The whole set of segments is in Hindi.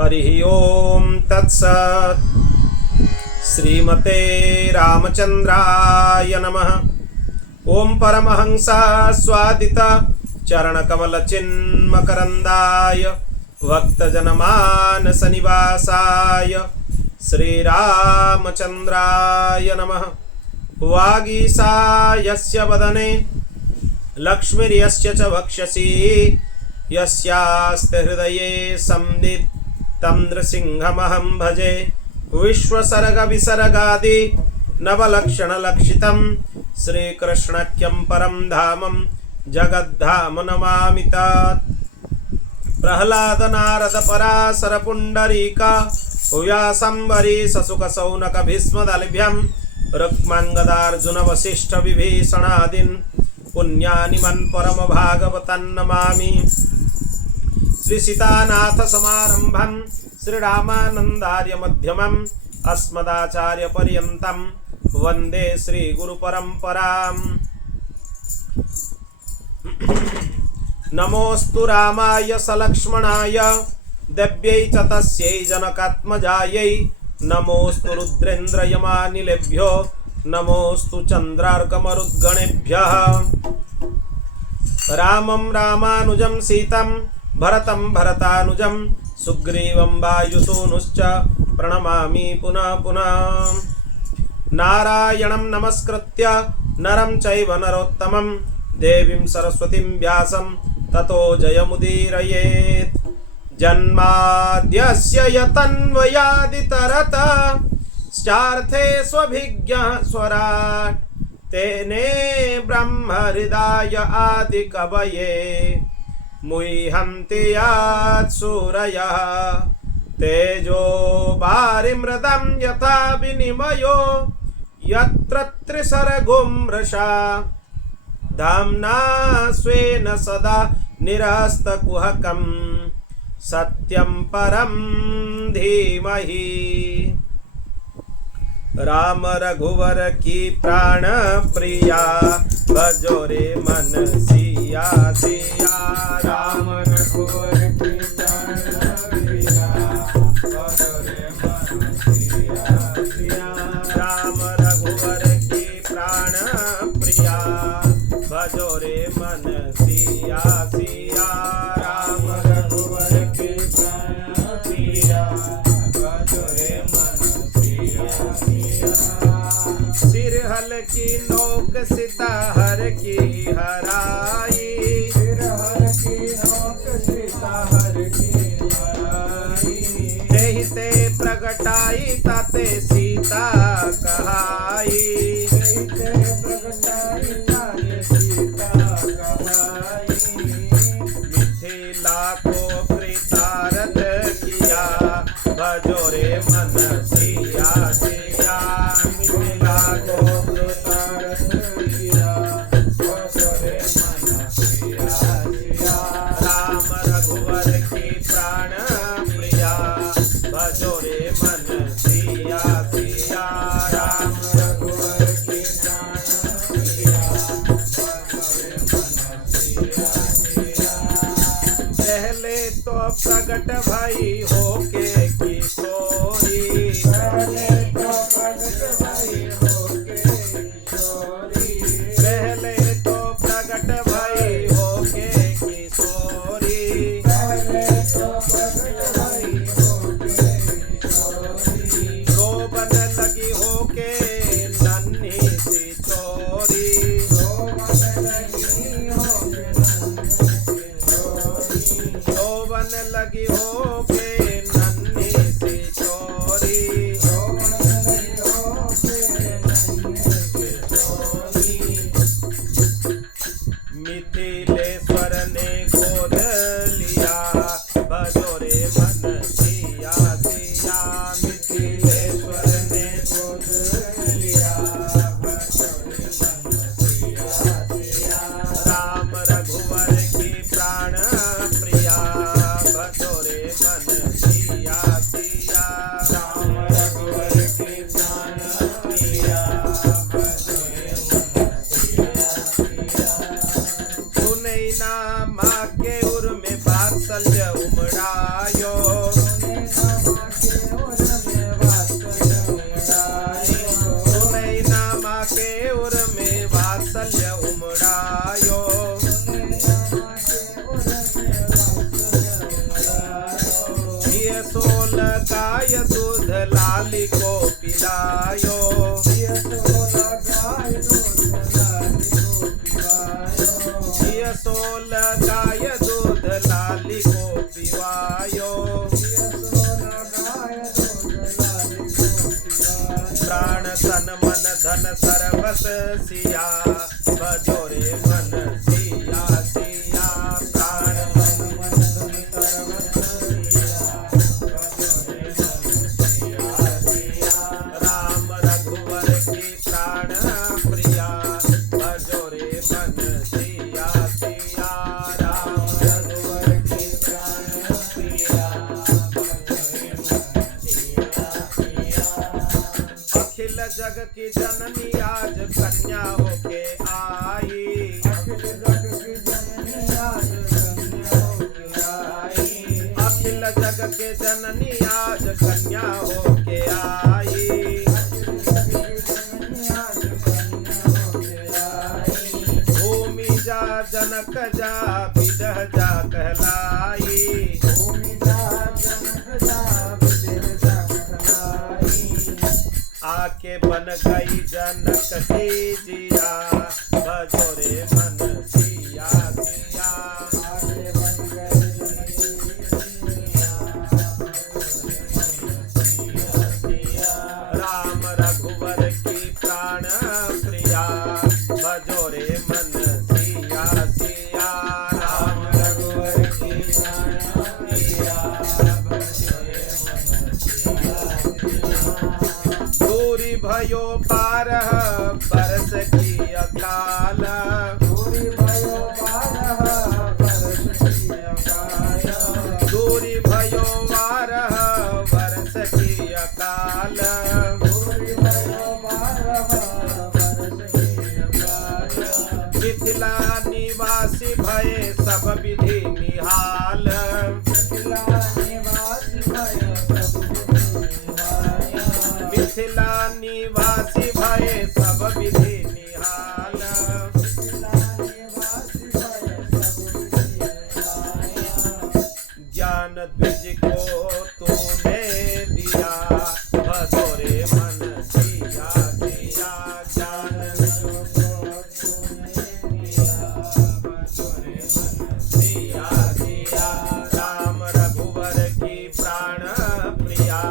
हरि ओम तत्सत्। श्रीमते रामचंद्राय नमः। ओम परमहंसा स्वादित चरणकमल चिन्मकरंदाय भक्तजनमानस निवासाय श्रीरामचंद्राय नमः। वागीसायस्य वदने लक्ष्मीर्यस्य च वक्षसि यस्यास्ते हृदये संवित् तं नृसिंहमहं भजे। विश्वसर्ग विसर्गादि नवलक्षणलक्षितं श्रीकृष्णक्यं परं धामं जगद्धाम नमामि तत्। प्रह्लाद नारद पराशर पुंडरीका व्यासंवरी ससुक सौनक भीष्मदलभ्यं रुक्मांगदार्जुन वसिष्ठ विभीषणादीन् पुण्यानिमन् परम भागवतं नमामि। श्री सीतानाथ समारंभं श्रीरामानंदार्य मध्यमम् अस्मदाचार्य पर्यन्तं वंदे श्री गुरु परंपराम्। नमोस्तु रामाय सलक्ष्मणाय देव्यै च तस्यै जनकात्मजायै। नमोस्तु रुद्रेन्द्र यमानिलेभ्यो नमोस्तु चंद्रार्कमरुद्गणेभ्यः। रामं रामानुजं सीतं भरतं भरतानुजं सुग्रीवं वायुसूनुश्च प्रणमामि पुनः पुनः। नारायणं नमस्कृत्य नरं चैव नरोत्तमं देवीं सरस्वतीं व्यासं ततो जयमुदीरयेत्। जन्माद्यस्य यतन्वयादितरतः स्यार्थे स्वभिज्ञः स्वराट् तेने ब्रह्म हृदय आदि कवये मुह्यन्ति यात् सूरयः। तेजो वारिमृदं यथा विनिमयो यत्र त्रिसर्गो मृषा धाम्ना स्वेन सदा निरस्तकुहकं सत्यं परं धीमहि। राम रघुवर की प्राण प्रिया भजो रे मन सिया सिया। राम रघुवर की प्राण प्रिया भजो रे मन सिया सिया। राम रघुवर की प्राण प्रिया भजो रे मन सिया सिया। राम रघुवर की प्राण प्रिया भजो रे मन सिया सिया। सिरहल की नोक सीता हर की हराई। सिरहल की नोक सीता हर की हराई। तेहि ते प्रगटाई ताते सीता कहाई। तेहि ते प्रगटाई ताते सीता कहाई। मिथिला को कृतार्थ किया भजो रे मन सिया सिया। मिथिला को कृतार्थ किया भजो रे मन सिया सिया। राम रघुवर की प्राण प्रिया भजो रे मन सिया सिया। राम रघुवर की प्राण प्रिया भजो रे मन सिया सिया। पहले तो प्रगट भई होके किशोरी। पहले तो प्रगट भई होके किशोरी। पहले तो प्रगट भई होके किशोरी। पहले तो प्रगट भई होके किशोरी। रोबन लगी होके नन्ही सी चोरी। रोबन लगी होके नन्ही सी चोरी। रोबन लगी होके नन्ही सी चोरी। रोबन लगी होके नन्ही सी चोरी। मिथिलेश्वर ने गोद लिया भजो रे मन सिया सिया। मिथिलेश्वर ने गोद लिया भजो रे मन सिया सिया। राम रघुवर की प्राण प्रिया भजो रे मन सोल गाय दूध लाली को पिलायो, सोल गाय दूध लाली को पिवायो, प्राण तन मन धन सर्वस सिया बजोरे मन सिया सिया, प्राण मन धन सर्वस सिया बजोरे मन सिया सिया, राम रघुवर की प्राण प्रिया बजोरे मन सिया सिया, राम रघुवर की प्राण प्रिया बजोरे मन सिया सिया। अखिल जग की जननी आज कन्या होके आई, अखिल जग की जननी आज कन्या होके आई, अखिल जग के जननी आज कन्या होके आई, भूमि जा जनक जा विदह जा कहलाई, भूमि जा जनक जा विदह जा कहलाई, आके बन गई जनक की जिया बजोरे मन सिया सिया, आके बन गई जनक की जिया बजोरे मन सिया सिया, राम रघुवर की प्राण प्रिया बजोरे मन सिया सिया, राम रघुवर की प्राण प्रिया बजोरे मन सिया सिया। दूरी भयो 12 बरस की अकाल, दूरी भयो 12 बरस की अकाल, दूरी भयो 12 बरस की अकाल, दूरी भयो 12 बरस की अकाल, मिथिला निवासी भये सब विधि निहाल, मिथिला निवासी भये सब मिथिला निवासी भये सब विधि निहाल, ज्ञान द्विज को तूने दिया बजोरे मन सिया सिया, ज्ञान द्विज को तूने दिया बजोरे मन सिया सिया, राम रघुवर की प्राण प्रिया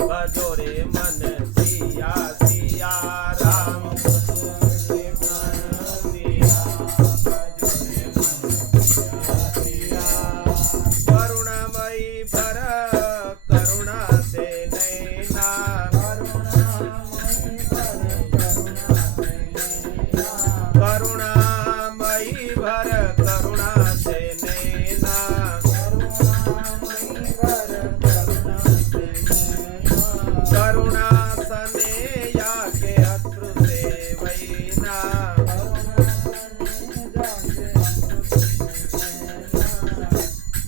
बजोरे मन सिया सिया, राम रघुवर की प्राण प्रिया बजोरे मन सिया सिया। करुणामयी भर करुणा से नैना, करुणामयी भर करुणा से नैना, करुणामयी भर करुणा से नैना, करुणामयी भर करुणा से नैना, करुणा सनेया के अत्रु से वैना,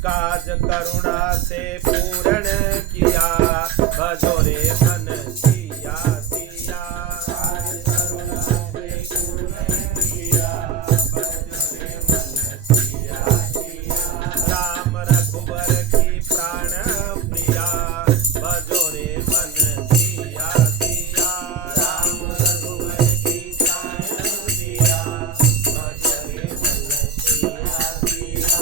काज करुणा से पूर्ण किया बजोरे मन सिया सिया, काज करुणा से पूर्ण किया बजोरे मन सिया सिया, राम रघुवर की प्राण प्रिया बजोरे मन सिया सिया, राम रघुवर की प्राण प्रिया बजोरे मन सिया सिया।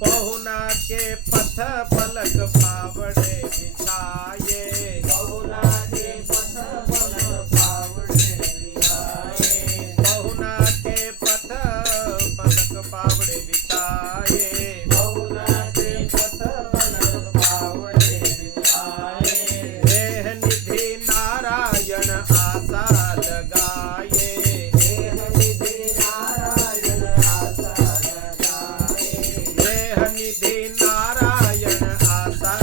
पहुना के पथ पलक पावड़े बिछाए, पहुना के पथ पलक पावड़े बिछाए, पहुना के पथ पलक पावड़े बिछाए, पहुना के पथ पलक पावड़े बिछाए, देह निधि नारायण आशा लगाए, देह निधि नारायण आशा लगाए, देह निधि नारायण आशा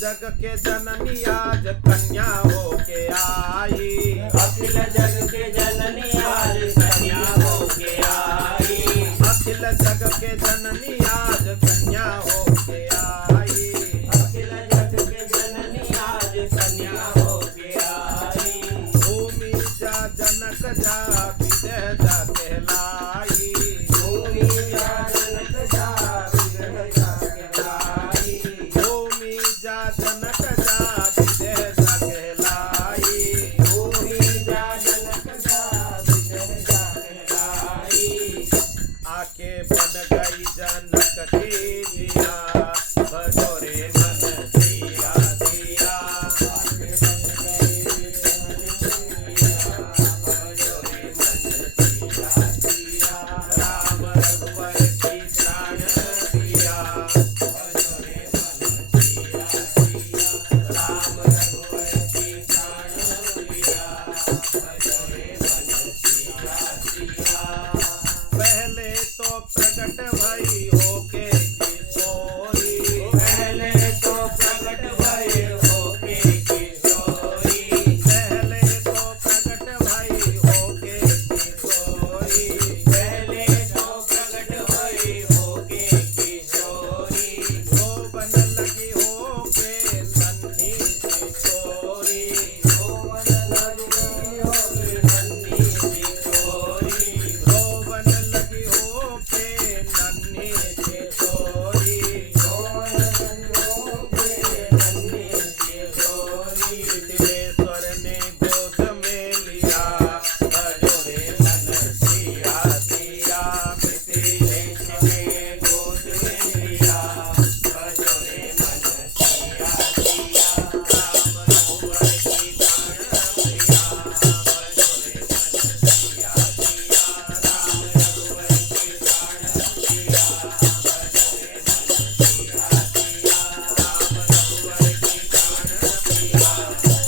जग के जननी आज कन्या होके आई। अखिल जग के जननी आज कन्या होके आई। अखिल जग के जननी आज कन्या होके आई। अखिल जग के जननी आज कन्या होके आई। भूमि जा जनक जा विदेह जा कहलाई। भूमि जा जनक जा विदेह जा कहलाई। भूमि जा जनक जा विदेह जा कहलाई। भूमि जा जनक जा विदेह जा कहलाई। आके बन गई जनक की जिया भजो रे मन सिया सिया। आके बन गई जननी भजो रे मन सिया सिया। राम रघुवर की प्राण दिया भजो रे मन सिया सिया। राम रघुवर की प्राण प्रिया भजो रे मन सिया सिया। पहले तो प्रकट भई होके किशोरी। पहले तो प्रकट भई होके किशोरी। पहले तो प्रकट भई होके किशोरी। पहले तो प्रकट भई होके किशोरी। रोबन लगी होके नन्ही किशोरी। रोवन लगी होके नन्ही किशोरी। रोबन लगी होके नन्ही किशोरी। रोवन लगी होके नन्ही किशोरी। सिद्धेश्वर ने गोद में लिया भजो रे मन सिया सिया। मिथिलेश ने गोद में लिया भजो रे मन सिया सिया। राम रघुवर की प्राण प्रिया भजो रे मन सिया सिया। राम रघुवर की प्राण प्रिया भजो रे मन सिया सिया। राम रघुवर की प्राण प्रिया भजो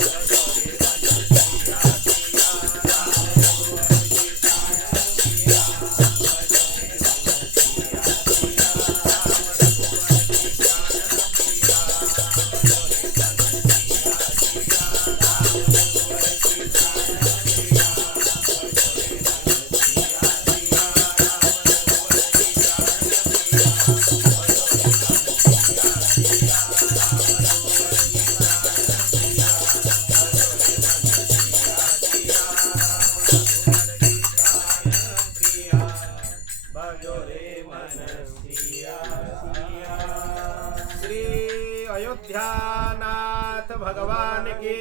रे मन सिया सिया। राम रघुवर की प्राण प्रिया भजो रे मन सिया सिया। राम रघुवर की प्राण प्रिया भजो रे मन सिया सिया। राम रघुवर की प्राण प्रिया भजो रे मन सिया सिया। राम रघुवर की प्राण प्रिया भजो रे मन सिया सिया। राम रघुवर की प्राण प्रिया भजो रे मन सिया सिया। राम रघुवर की प्राण प्रिया भजो रे मन सिया सिया। श्री अयोध्यानाथ भगवान की।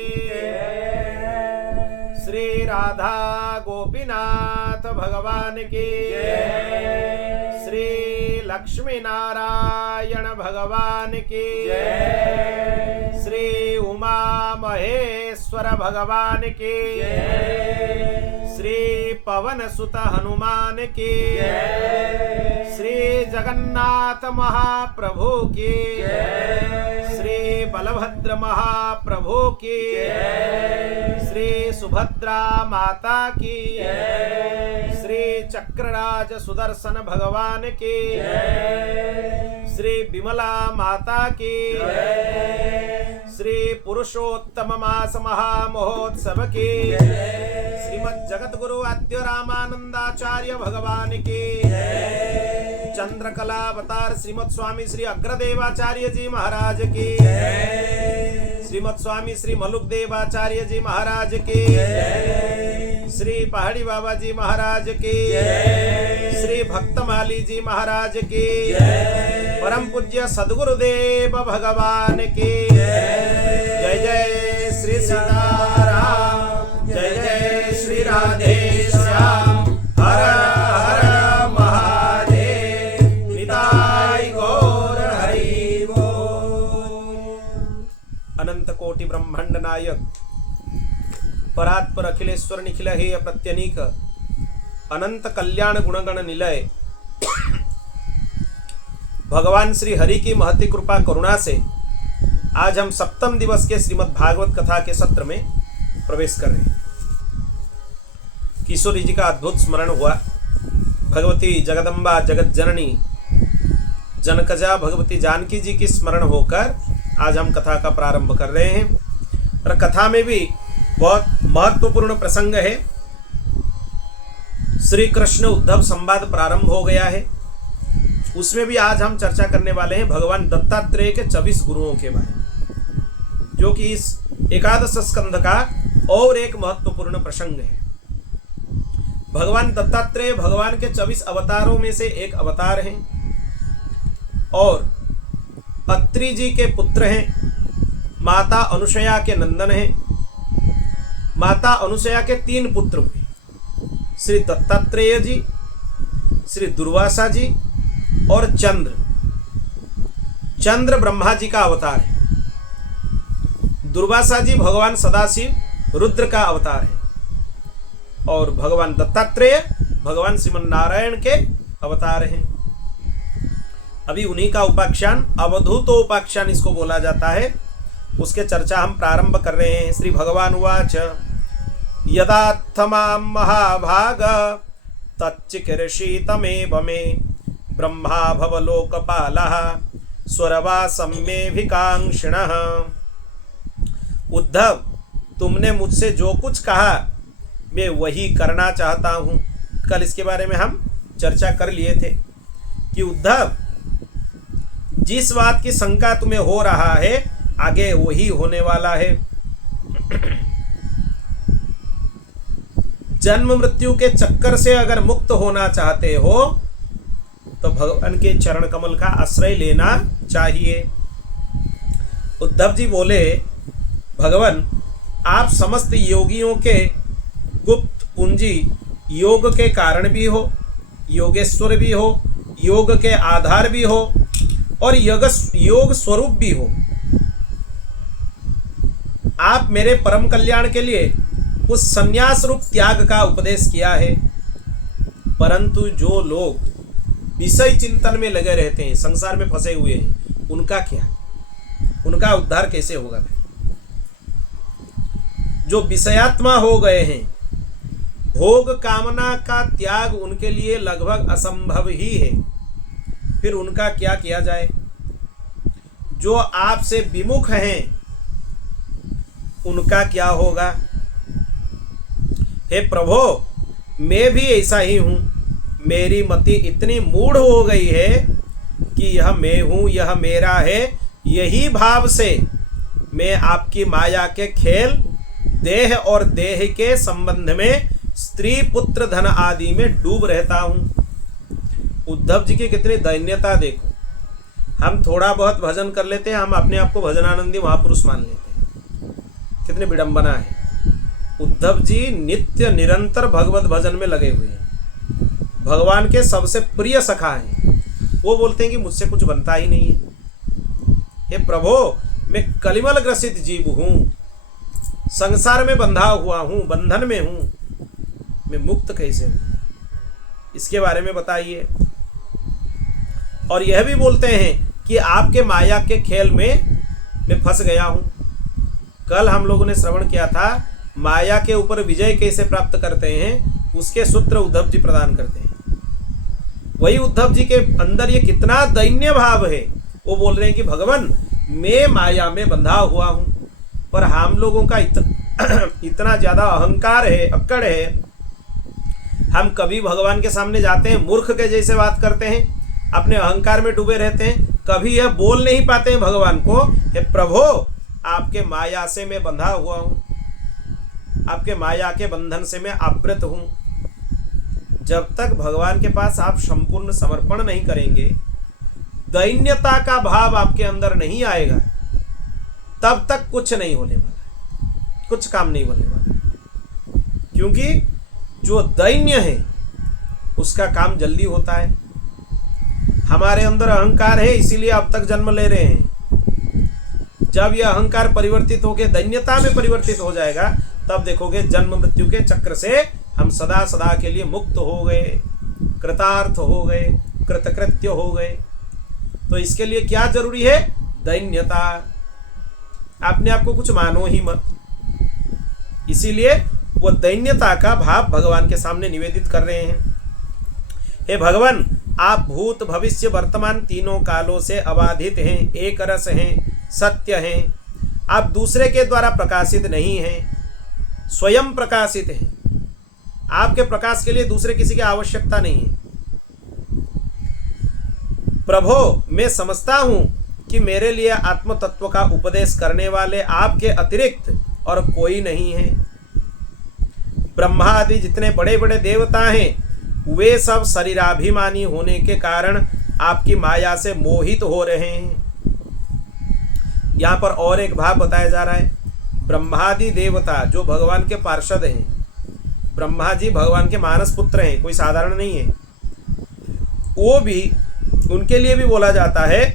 श्री राधा गोपीनाथ भगवान की। श्री लक्ष्मी नारायण भगवान की। श्री उमा महेश्वर भगवान की। श्री पवन सुत हनुमान की। श्री जगन्नाथ महाप्रभु की। श्री बलभद्र महाप्रभु की। श्री सुभद्रा माता की। श्री चक्रराज सुदर्शन भगवान की। श्री विमला माता की। श्री पुरुषोत्तम मास महामहोत्सव की। श्रीमद् जगत गुरु आद्य रामानंदाचार्य भगवान की। चंद्रकला अवतार श्रीमद् स्वामी श्री अग्रदेवाचार्य जी महाराज की। श्रीमद् स्वामी श्री मलुक देवाचार्य जी महाराज की। श्री पहाड़ी बाबा जी महाराज की। श्री भक्तमाली जी महाराज की। परम पूज्य सद्गुरुदेव भगवान की। जय जय श्री सीताराम। जय जय श्री राधे श्याम। हर हर महादेव। निताय गौर हरि बोल। अनंत कोटि ब्रह्मांड नायक परात्पर अखिलेश्वर निखिल हेय प्रत्यनीक अनंत कल्याण गुणगण निलय भगवान श्री हरि की महती कृपा करुणा से आज हम सप्तम दिवस के श्रीमद् भागवत कथा के सत्र में प्रवेश कर रहे हैं। किशोरी जी का अद्भुत स्मरण हुआ। भगवती जगदम्बा जगत जननी जनकजा भगवती जानकी जी की स्मरण होकर आज हम कथा का प्रारंभ कर रहे हैं और कथा में भी बहुत महत्वपूर्ण प्रसंग है। श्री कृष्ण उद्धव संवाद प्रारंभ हो गया है। उसमें भी आज हम चर्चा करने वाले हैं भगवान दत्तात्रेय के 24 गुरुओं के बारे में, जो कि इस एकादश स्कंध का और एक महत्वपूर्ण प्रसंग है। भगवान दत्तात्रेय भगवान के 24 अवतारों में से एक अवतार हैं और अत्रि जी के पुत्र हैं। माता अनुसया के नंदन हैं। माता अनुसया के 3 पुत्र हुए, श्री दत्तात्रेय जी, श्री दुर्वासा जी और चंद्र। चंद्र ब्रह्मा जी का अवतार है। दुर्वासा जी भगवान सदाशिव रुद्र का अवतार है और भगवान दत्तात्रेय भगवान श्रीमन नारायण के अवतार हैं। अभी उन्हीं का उपाख्यान, अवधूतोपाख्यान इसको बोला जाता है, उसके चर्चा हम प्रारंभ कर रहे हैं। श्री भगवान उवाच यदात्थमां महाभाग तच्चिकीर्षितमेव मे ब्रह्मा भवलोकपालः स्वरवासं मे विकांक्षिणः। उद्धव, तुमने मुझसे जो कुछ कहा मैं वही करना चाहता हूँ। कल इसके बारे में हम चर्चा कर लिए थे कि उद्धव, जिस बात की शंका तुम्हें हो रहा है आगे वही होने वाला है। जन्म मृत्यु के चक्कर से अगर मुक्त होना चाहते हो तो भगवान के चरण कमल का आश्रय लेना चाहिए। उद्धव जी बोले, भगवान आप समस्त योगियों के गुप्त पूंजी, योग के कारण भी हो, योगेश्वर भी हो, योग के आधार भी हो और योग स्वरूप भी हो। आप मेरे परम कल्याण के लिए उस संन्यास रूप त्याग का उपदेश किया है, परंतु जो लोग विषय चिंतन में लगे रहते हैं, संसार में फंसे हुए हैं, उनका क्या, उनका उद्धार कैसे होगा भाई? जो विषयात्मा हो गए हैं, भोग कामना का त्याग उनके लिए लगभग असंभव ही है, फिर उनका क्या किया जाए? जो आपसे विमुख हैं उनका क्या होगा? हे प्रभु, मैं भी ऐसा ही हूं। मेरी मति इतनी मूढ़ हो गई है कि यह मैं हूं, यह मेरा है, यही भाव से मैं आपकी माया के खेल, देह और देह के संबंध में, स्त्री पुत्र धन आदि में डूब रहता हूं। उद्धव जी की कितनी दैन्यता देखो। हम थोड़ा बहुत भजन कर लेते हैं, हम अपने आप को भजनानंदी महापुरुष मान लेते हैं, कितनी विडंबना है। उद्धव जी नित्य निरंतर भगवत भजन में लगे हुए हैं, भगवान के सबसे प्रिय सखा हैं। वो बोलते हैं कि मुझसे कुछ बनता ही नहीं है। हे प्रभु, मैं कलिमल ग्रसित जीव हूं, संसार में बंधा हुआ हूं, बंधन में हूं, मैं मुक्त कैसे हूं? इसके बारे में बताइए। और यह भी बोलते हैं कि आपके माया के खेल में मैं फंस गया हूं। कल हम लोगों ने श्रवण किया था माया के ऊपर विजय कैसे प्राप्त करते हैं, उसके सूत्र उद्धव जी प्रदान करते हैं। वही उद्धव जी के अंदर ये कितना दैन्य भाव है। वो बोल रहे हैं कि भगवान, मैं माया में बंधा हुआ हूं। पर हम लोगों का इतना ज्यादा अहंकार है, अक्कड़ है, हम कभी भगवान के सामने जाते हैं मूर्ख के जैसे बात करते हैं, अपने अहंकार में डूबे रहते हैं, कभी यह बोल नहीं पाते हैं भगवान को, हे प्रभु, आपके माया से मैं बंधा हुआ हूं, आपके माया के बंधन से मैं आवृत हूं। जब तक भगवान के पास आप संपूर्ण समर्पण नहीं करेंगे, दैन्यता का भाव आपके अंदर नहीं आएगा, तब तक कुछ नहीं होने वाला, कुछ काम नहीं होने वाला। क्योंकि जो दैन्य है उसका काम जल्दी होता है। हमारे अंदर अहंकार है, इसीलिए अब तक जन्म ले रहे हैं। जब यह अहंकार परिवर्तित होकर दैन्यता में परिवर्तित हो जाएगा, तब देखोगे जन्म मृत्यु के चक्र से हम सदा सदा के लिए मुक्त हो गए, कृतार्थ हो गए, कृतकृत्य हो गए। तो इसके लिए क्या जरूरी है? दैन्यता। अपने आप को कुछ मानो ही मत। इसीलिए वो दैन्यता का भाव भगवान के सामने निवेदित कर रहे हैं। हे भगवान, आप भूत भविष्य वर्तमान तीनों कालों से अबाधित हैं, एक रस हैं, सत्य हैं। आप दूसरे के द्वारा प्रकाशित नहीं हैं, स्वयं प्रकाशित हैं। आपके प्रकाश के लिए दूसरे किसी की आवश्यकता नहीं है। प्रभो, मैं समझता हूं कि मेरे लिए आत्म तत्व का उपदेश करने वाले आपके अतिरिक्त और कोई नहीं है। ब्रह्मा आदि जितने बड़े बड़े देवता हैं वे सब शरीराभिमानी होने के कारण आपकी माया से मोहित हो रहे हैं। यहाँ पर और एक भाव बताया जा रहा है। ब्रह्मादि देवता जो भगवान के पार्षद हैं, ब्रह्मा जी भगवान के मानस पुत्र हैं, कोई साधारण नहीं है। वो भी, उनके लिए भी बोला जाता है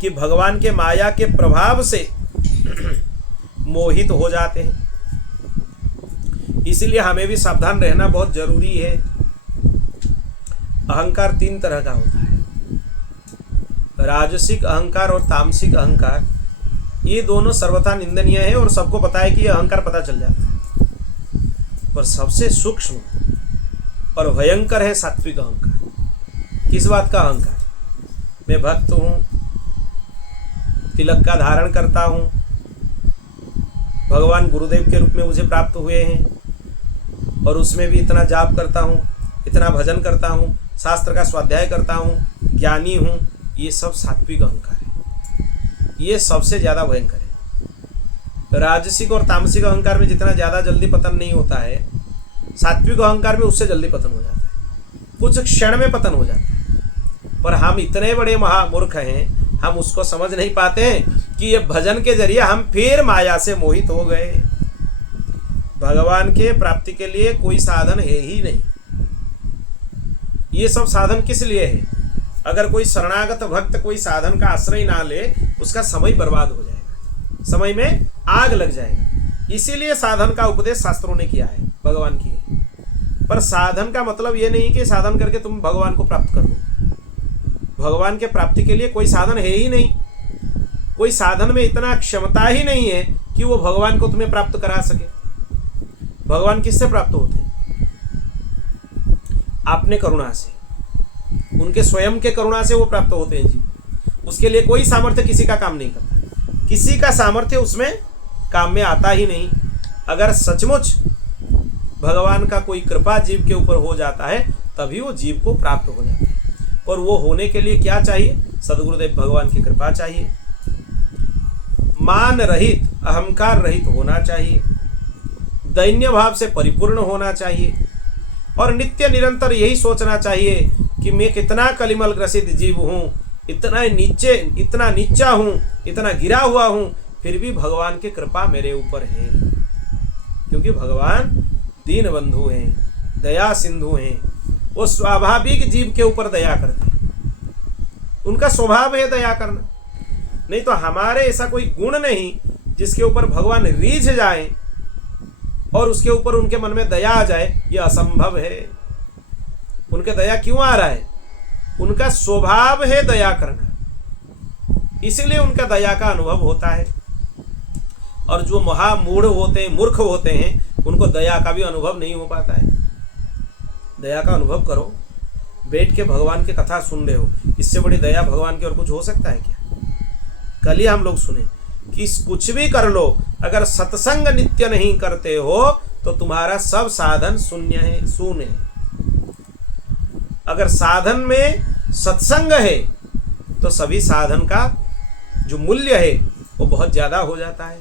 कि भगवान के माया के प्रभाव से मोहित हो जाते हैं। इसलिए हमें भी सावधान रहना बहुत जरूरी है। अहंकार 3 तरह का होता है, राजसिक अहंकार और तामसिक अहंकार। ये दोनों सर्वथा निंदनीय है और सबको पता है कि ये अहंकार पता चल जाता है। पर सबसे सूक्ष्म और भयंकर है सात्विक अहंकार। किस बात का अहंकार? मैं भक्त हूँ, तिलक का धारण करता हूँ, भगवान गुरुदेव के रूप में मुझे प्राप्त हुए हैं और उसमें भी इतना जाप करता हूँ, इतना भजन करता हूँ, शास्त्र का स्वाध्याय करता हूँ, ज्ञानी हूँ। ये सब सात्विक अहंकार है। ये सबसे ज़्यादा भयंकर है। राजसिक और तामसिक अहंकार में जितना ज़्यादा जल्दी पतन नहीं होता है, सात्विक अहंकार में उससे जल्दी पतन हो जाता है। कुछ क्षण में पतन हो जाता है। पर हम इतने बड़े महामूर्ख हैं, हम उसको समझ नहीं पाते हैं कि ये भजन के जरिए हम फिर माया से मोहित हो गए। भगवान के प्राप्ति के लिए कोई साधन है ही नहीं। ये सब साधन किस लिए है? अगर कोई शरणागत भक्त कोई साधन का आश्रय ना ले, उसका समय बर्बाद हो जाएगा, समय में आग लग जाएगा। इसीलिए साधन का उपदेश शास्त्रों ने किया है, भगवान की है। पर साधन का मतलब ये नहीं कि साधन करके तुम भगवान को प्राप्त कर लो। भगवान के प्राप्ति के लिए कोई साधन है ही नहीं। कोई साधन में इतना क्षमता ही नहीं है कि वो भगवान को तुम्हें प्राप्त करा सके। भगवान किससे प्राप्त होते हैं? आपने करुणा से, उनके स्वयं के करुणा से वो प्राप्त होते हैं जी। उसके लिए कोई सामर्थ्य किसी का काम नहीं करता। किसी का सामर्थ्य उसमें काम में आता ही नहीं। अगर सचमुच भगवान का कोई कृपा जीव के ऊपर हो जाता है तभी वो जीव को प्राप्त हो जाता है। और वो होने के लिए क्या चाहिए? सद्गुरुदेव भगवान की कृपा चाहिए। मान रहित, अहंकार रहित होना चाहिए, दैन्य भाव से परिपूर्ण होना चाहिए और नित्य निरंतर यही सोचना चाहिए कि मैं कितना कलिमल ग्रसित जीव हूँ, इतना नीचा हूँ, इतना गिरा हुआ हूँ, फिर भी भगवान की कृपा मेरे ऊपर है। क्योंकि भगवान दीन बंधु हैं, दया सिंधु हैं। वो स्वाभाविक जीव के ऊपर दया करते हैं। उनका स्वभाव है दया करना। नहीं तो हमारे ऐसा कोई गुण नहीं जिसके ऊपर भगवान रीझ जाए और उसके ऊपर उनके मन में दया आ जाए। यह असंभव है। उनके दया क्यों आ रहा है? उनका स्वभाव है दया करना, इसलिए उनका दया का अनुभव होता है। और जो महामूढ़ होते हैं, मूर्ख होते हैं, उनको दया का भी अनुभव नहीं हो पाता है। दया का अनुभव करो। बैठ के भगवान की कथा सुन रहे हो, इससे बड़ी दया भगवान की और कुछ हो सकता है क्या? कल ही हम लोग सुने कि कुछ भी कर लो, अगर सत्संग नित्य नहीं करते हो तो तुम्हारा सब साधन शून्य है, शून्य है। अगर साधन में सत्संग है तो सभी साधन का जो मूल्य है वो बहुत ज्यादा हो जाता है।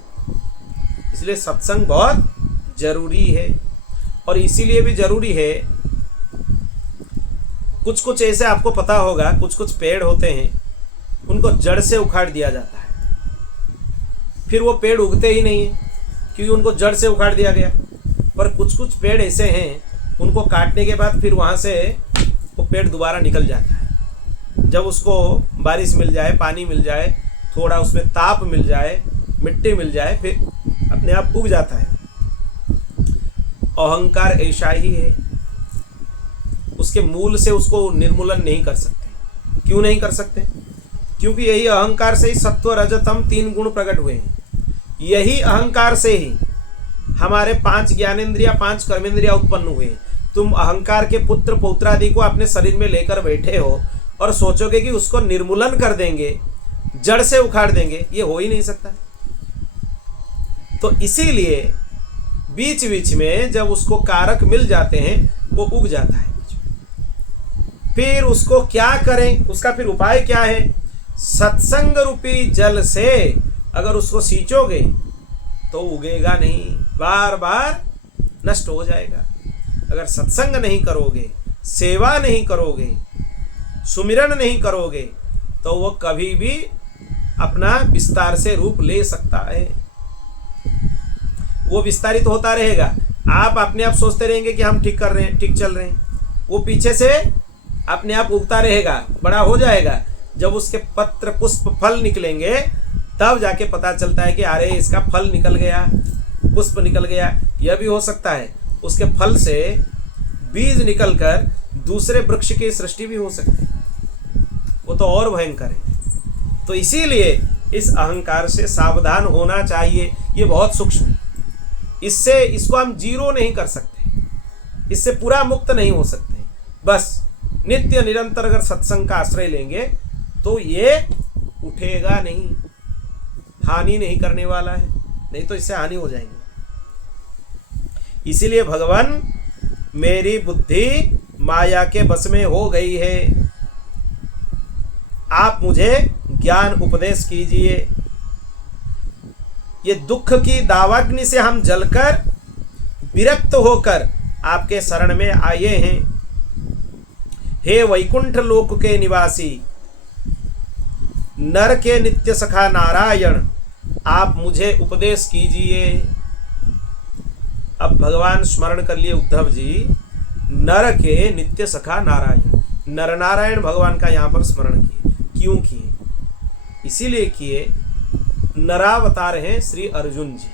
इसलिए सत्संग बहुत जरूरी है। और इसीलिए भी जरूरी है, कुछ कुछ ऐसे आपको पता होगा, कुछ कुछ पेड़ होते हैं उनको जड़ से उखाड़ दिया जाता है, फिर वो पेड़ उगते ही नहीं है क्योंकि उनको जड़ से उखाड़ दिया गया। पर कुछ कुछ पेड़ ऐसे हैं उनको काटने के बाद फिर वहाँ से वो पेड़ दोबारा निकल जाता है। जब उसको बारिश मिल जाए, पानी मिल जाए, थोड़ा उसमें ताप मिल जाए, मिट्टी मिल जाए, फिर अपने आप उग जाता है। अहंकार ऐसा ही है, उसके मूल से उसको निर्मूलन नहीं कर सकते। क्यों नहीं कर सकते? क्योंकि यही अहंकार से ही सत्व रज तम 3 गुण प्रकट हुए हैं। यही अहंकार से ही हमारे 5 ज्ञानेंद्रिया 5 कर्मेंद्रिया उत्पन्न हुए हैं। तुम अहंकार के पुत्र पौत्रादि को अपने शरीर में लेकर बैठे हो और सोचोगे कि उसको निर्मूलन कर देंगे, जड़ से उखाड़ देंगे, ये हो ही नहीं सकता। तो इसीलिए बीच बीच में जब उसको कारक मिल जाते हैं वो उग जाता है बीच में। फिर उसको क्या करें, उसका फिर उपाय क्या है? सत्संग रूपी जल से अगर उसको सींचोगे तो उगेगा नहीं, बार बार नष्ट हो जाएगा। अगर सत्संग नहीं करोगे, सेवा नहीं करोगे, सुमिरन नहीं करोगे तो वो कभी भी अपना विस्तार से रूप ले सकता है। वो विस्तारित होता रहेगा। आप अपने आप सोचते रहेंगे कि हम ठीक कर रहे हैं, ठीक चल रहे हैं, वो पीछे से अपने आप उगता रहेगा, बड़ा हो जाएगा। जब उसके पत्र पुष्प फल निकलेंगे तब जाके पता चलता है कि अरे इसका फल निकल गया, पुष्प निकल गया। यह भी हो सकता है उसके फल से बीज निकलकर दूसरे वृक्ष की सृष्टि भी हो सकती है, वो तो और भयंकर है। तो इसीलिए इस अहंकार से सावधान होना चाहिए। ये बहुत सूक्ष्म है, इससे इसको हम जीरो नहीं कर सकते, इससे पूरा मुक्त नहीं हो सकते। बस नित्य निरंतर अगर सत्संग का आश्रय लेंगे तो ये उठेगा नहीं, हानि नहीं करने वाला है, नहीं तो इससे हानि हो जाएगी। इसीलिए भगवान मेरी बुद्धि माया के बस में हो गई है, आप मुझे ज्ञान उपदेश कीजिए। ये दुख की दावाग्नि से हम जलकर विरक्त होकर आपके शरण में आए हैं। हे वैकुंठ लोक के निवासी, नर के नित्य सखा नारायण, आप मुझे उपदेश कीजिए। अब भगवान स्मरण कर लिए उद्धव जी, नर के नित्य सखा नारायण, नर नारायण भगवान का यहाँ पर स्मरण किए। क्यों किए? इसीलिए किए, नरावतार हैं श्री अर्जुन जी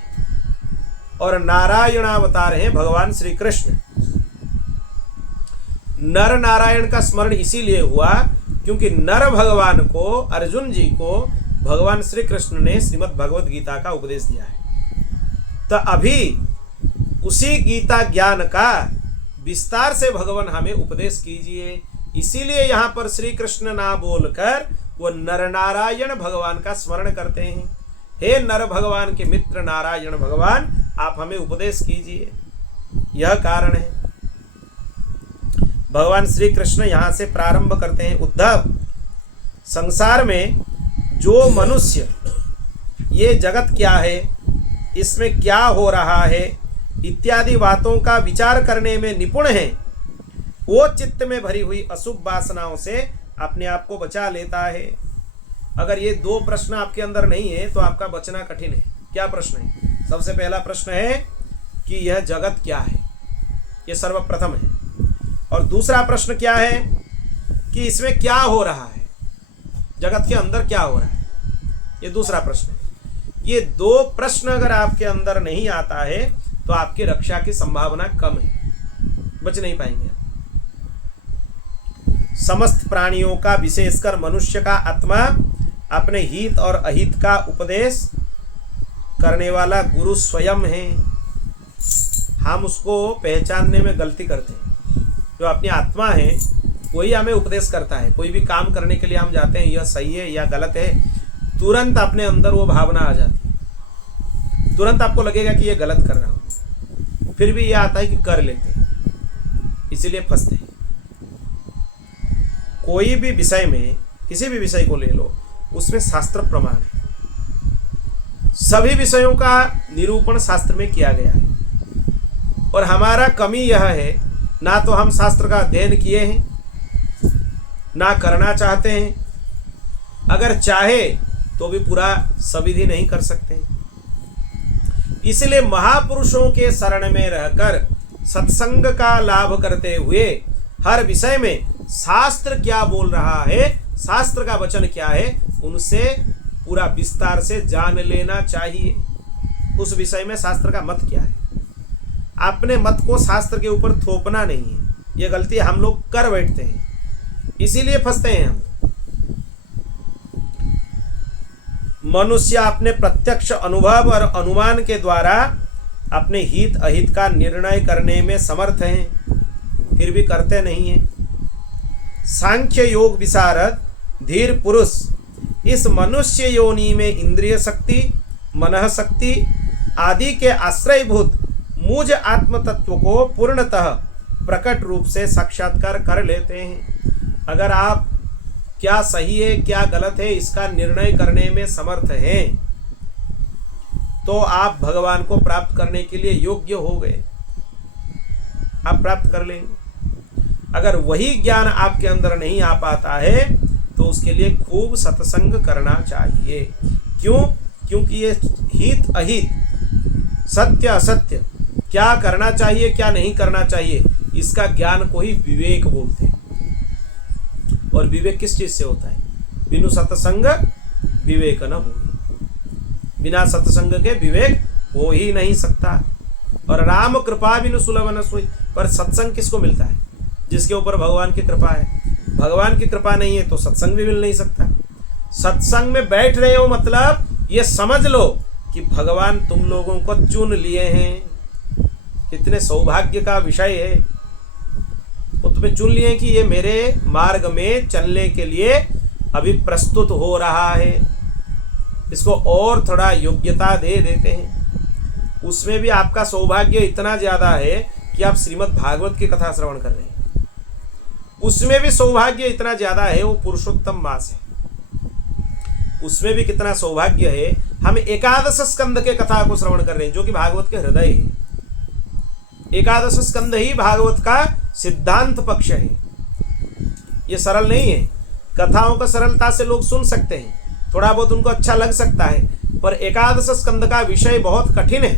और नारायणावतार हैं भगवान श्री कृष्ण। नर नारायण का स्मरण इसीलिए हुआ क्योंकि नर भगवान को, अर्जुन जी को भगवान श्री कृष्ण ने श्रीमद् भगवद गीता का उपदेश दिया है। तो अभी उसी गीता ज्ञान का विस्तार से भगवान हमें उपदेश कीजिए। इसीलिए यहाँ पर श्री कृष्ण ना बोलकर वो नर नारायण भगवान का स्मरण करते हैं। हे नर भगवान के मित्र नारायण भगवान, आप हमें उपदेश कीजिए। यह कारण है। भगवान श्री कृष्ण यहाँ से प्रारंभ करते हैं, उद्धव, संसार में जो मनुष्य ये जगत क्या है, इसमें क्या हो रहा है इत्यादि बातों का विचार करने में निपुण है, वो चित्त में भरी हुई अशुभ वासनाओं से अपने आप को बचा लेता है। अगर ये दो प्रश्न आपके अंदर नहीं है तो आपका बचना कठिन है। क्या प्रश्न है? सबसे पहला प्रश्न है कि यह जगत क्या है, ये सर्वप्रथम है। और दूसरा प्रश्न क्या है कि इसमें क्या हो रहा है, जगत के अंदर क्या हो रहा है, ये दूसरा प्रश्न है। ये दो प्रश्न अगर आपके अंदर नहीं आता है तो आपकी रक्षा की संभावना कम है, बच नहीं पाएंगे। समस्त प्राणियों का, विशेषकर मनुष्य का आत्मा अपने हित और अहित का उपदेश करने वाला गुरु स्वयं है। हम उसको पहचानने में गलती करते हैं। जो अपनी आत्मा है वही हमें उपदेश करता है। कोई भी काम करने के लिए हम जाते हैं, यह सही है या गलत है, तुरंत अपने अंदर वो भावना आ जाती है, तुरंत आपको लगेगा कि ये गलत कर रहा हूँ, फिर भी ये आता है कि कर लेते हैं, इसीलिए फंसते हैं। कोई भी विषय में, किसी भी विषय को ले लो, उसमें शास्त्र प्रमाण है। सभी विषयों का निरूपण शास्त्र में किया गया है। और हमारा कमी यह है, ना तो हम शास्त्र का अध्ययन किए हैं, ना करना चाहते हैं, अगर चाहे तो भी पूरा सविधि नहीं कर सकते। इसलिए महापुरुषों के शरण में रहकर सत्संग का लाभ करते हुए हर विषय में शास्त्र क्या बोल रहा है, शास्त्र का वचन क्या है, उनसे पूरा विस्तार से जान लेना चाहिए। उस विषय में शास्त्र का मत क्या है, अपने मत को शास्त्र के ऊपर थोपना नहीं है। ये गलती हम लोग कर बैठते हैं, इसीलिए फंसते हैं हम। मनुष्य अपने प्रत्यक्ष अनुभव और अनुमान के द्वारा अपने हित अहित का निर्णय करने में समर्थ हैं। फिर भी करते नहीं हैं। सांख्य योग विशारद धीर पुरुष इस मनुष्य योनि में इंद्रिय शक्ति, मनः शक्ति आदि के आश्रयभूत मुझ आत्म तत्व को पूर्णतः प्रकट रूप से साक्षात्कार कर लेते हैं। अगर आप क्या सही है क्या गलत है इसका निर्णय करने में समर्थ हैं तो आप भगवान को प्राप्त करने के लिए योग्य हो गए, आप प्राप्त कर लेंगे। अगर वही ज्ञान आपके अंदर नहीं आ पाता है तो उसके लिए खूब सत्संग करना चाहिए। क्यों? क्योंकि ये हित अहित, सत्य असत्य, क्या करना चाहिए क्या नहीं करना चाहिए, इसका ज्ञान को ही विवेक बोलते हैं। और विवेक किस चीज से होता है? बिनु सत्संग विवेक न हो, बिना सत्संग के विवेक हो ही नहीं सकता। और राम कृपा बिनु सुलभ न सोई, पर सत्संग किसको मिलता है? जिसके ऊपर भगवान की कृपा है। भगवान की कृपा नहीं है तो सत्संग भी मिल नहीं सकता। सत्संग में बैठ रहे हो मतलब ये समझ लो कि भगवान तुम लोगों को चुन लिए हैं। कितने सौभाग्य का विषय है, वो तुम्हें चुन लिए कि ये मेरे मार्ग में चलने के लिए अभी प्रस्तुत हो रहा है, इसको और थोड़ा योग्यता दे देते हैं। उसमें भी आपका सौभाग्य इतना ज़्यादा है कि आप श्रीमद् भागवत की कथा श्रवण कर रहे हैं। उसमें भी सौभाग्य इतना ज़्यादा है, वो पुरुषोत्तम मास है। उसमें भी कितना सौभाग्य है, हम एकादश स्कंद के कथा को श्रवण कर रहे हैं जो कि भागवत के हृदय है। एकादश स्कंद ही भागवत का सिद्धांत पक्ष है। ये सरल नहीं है। कथाओं को सरलता से लोग सुन सकते हैं, थोड़ा बहुत उनको अच्छा लग सकता है, पर एकादश स्कंद का विषय बहुत कठिन है,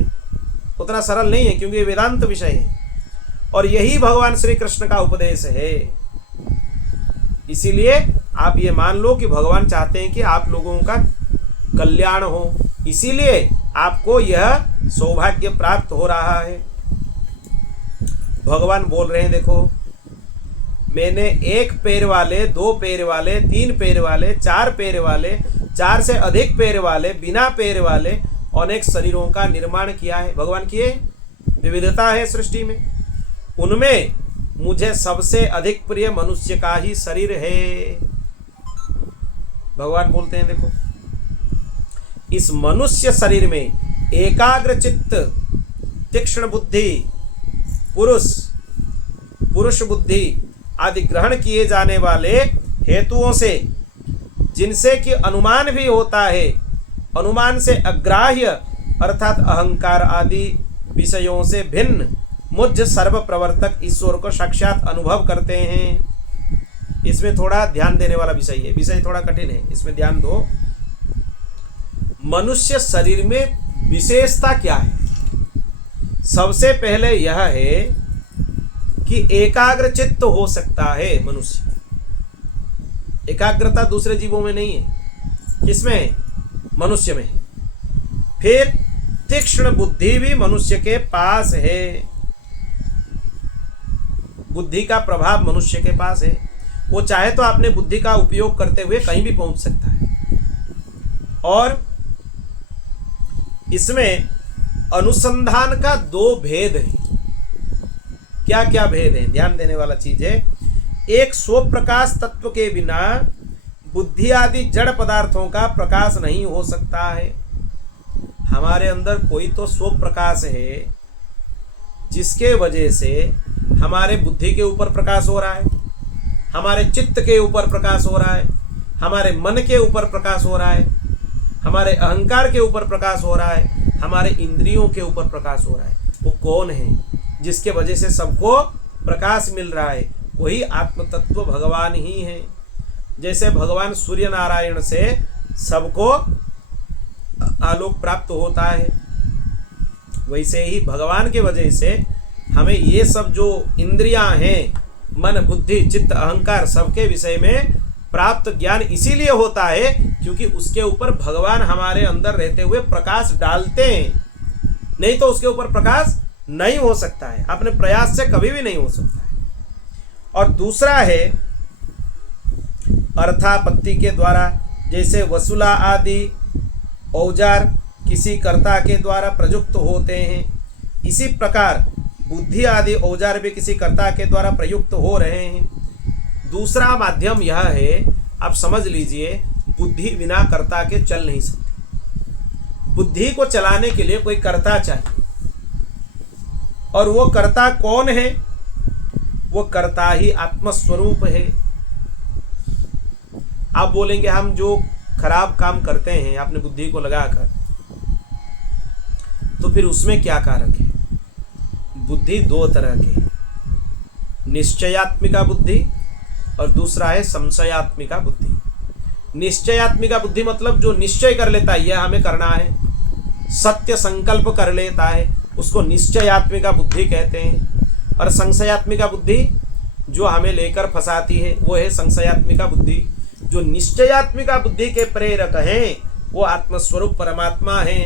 उतना सरल नहीं है, क्योंकि वेदांत विषय है और यही भगवान श्री कृष्ण का उपदेश है। इसीलिए आप ये मान लो कि भगवान चाहते हैं कि आप लोगों का कल्याण हो, इसीलिए आपको यह सौभाग्य प्राप्त हो रहा है। भगवान बोल रहे हैं, देखो मैंने 1 पैर वाले, 2 पैर वाले, 3 पैर वाले, 4 पैर वाले, 4 से अधिक पैर वाले, बिना पैर वाले अनेक शरीरों का निर्माण किया है। भगवान किए, विविधता है सृष्टि में, उनमें मुझे सबसे अधिक प्रिय मनुष्य का ही शरीर है। भगवान बोलते हैं देखो, इस मनुष्य शरीर में एकाग्र चित्त, तीक्ष्ण बुद्धि, पुरुष बुद्धि आदि ग्रहण किए जाने वाले हेतुओं से, जिनसे कि अनुमान भी होता है, अनुमान से अग्राह्य अर्थात अहंकार आदि विषयों से भिन्न मुझ सर्व प्रवर्तक ईश्वर को साक्षात अनुभव करते हैं। इसमें थोड़ा ध्यान देने वाला विषय है, विषय थोड़ा कठिन है, इसमें ध्यान दो। मनुष्य शरीर में विशेषता क्या है? सबसे पहले यह है कि एकाग्र चित्त हो सकता है मनुष्य। एकाग्रता दूसरे जीवों में नहीं है, किसमें है? मनुष्य में है। फिर तीक्ष्ण बुद्धि भी मनुष्य के पास है, बुद्धि का प्रभाव मनुष्य के पास है। वो चाहे तो अपने बुद्धि का उपयोग करते हुए कहीं भी पहुंच सकता है। और इसमें अनुसंधान का 2 भेद है। क्या क्या भेद है? ध्यान देने वाला चीज है। एक स्वप्रकाश तत्व के बिना बुद्धि आदि जड़ पदार्थों का प्रकाश नहीं हो सकता है। हमारे अंदर कोई तो स्वप्रकाश है जिसके वजह से हमारे बुद्धि के ऊपर प्रकाश हो रहा है, हमारे चित्त के ऊपर प्रकाश हो रहा है, हमारे मन के ऊपर प्रकाश हो रहा है, हमारे अहंकार के ऊपर प्रकाश हो रहा है, हमारे इंद्रियों के ऊपर प्रकाश हो रहा है। वो कौन है जिसके वजह से सबको प्रकाश मिल रहा है? वही आत्म तत्व भगवान ही है। जैसे भगवान सूर्य नारायण से सबको आलोक प्राप्त होता है, वैसे ही भगवान के वजह से हमें ये सब जो इंद्रियां हैं, मन बुद्धि चित्त अहंकार, सबके विषय में प्राप्त ज्ञान इसीलिए होता है क्योंकि उसके ऊपर भगवान हमारे अंदर रहते हुए प्रकाश डालते हैं। नहीं तो उसके ऊपर प्रकाश नहीं हो सकता है, अपने प्रयास से कभी भी नहीं हो सकता है। और दूसरा है अर्थापत्ति के द्वारा, जैसे वसुला आदि औजार किसी कर्ता के द्वारा प्रयुक्त होते हैं, इसी प्रकार बुद्धि आदि औजार भी किसी कर्ता के द्वारा प्रयुक्त हो रहे हैं। दूसरा माध्यम यह है, आप समझ लीजिए, बुद्धि बिना कर्ता के चल नहीं सकती। बुद्धि को चलाने के लिए कोई कर्ता चाहिए, और वो कर्ता कौन है? वो कर्ता ही आत्मस्वरूप है। आप बोलेंगे हम जो खराब काम करते हैं अपने बुद्धि को लगाकर, तो फिर उसमें क्या कारक है? बुद्धि दो तरह की है, निश्चयात्मिका बुद्धि और दूसरा है संशयात्मिका बुद्धि। निश्चयात्मिका बुद्धि मतलब जो निश्चय कर लेता है यह हमें करना है, सत्य संकल्प कर लेता है, उसको निश्चयात्मिका बुद्धि कहते हैं। और संशयात्मिका बुद्धि जो हमें लेकर फंसाती है वो है संशयात्मिका बुद्धि। जो निश्चयात्मिका बुद्धि के प्रेरक हैं वो आत्मस्वरूप परमात्मा हैं।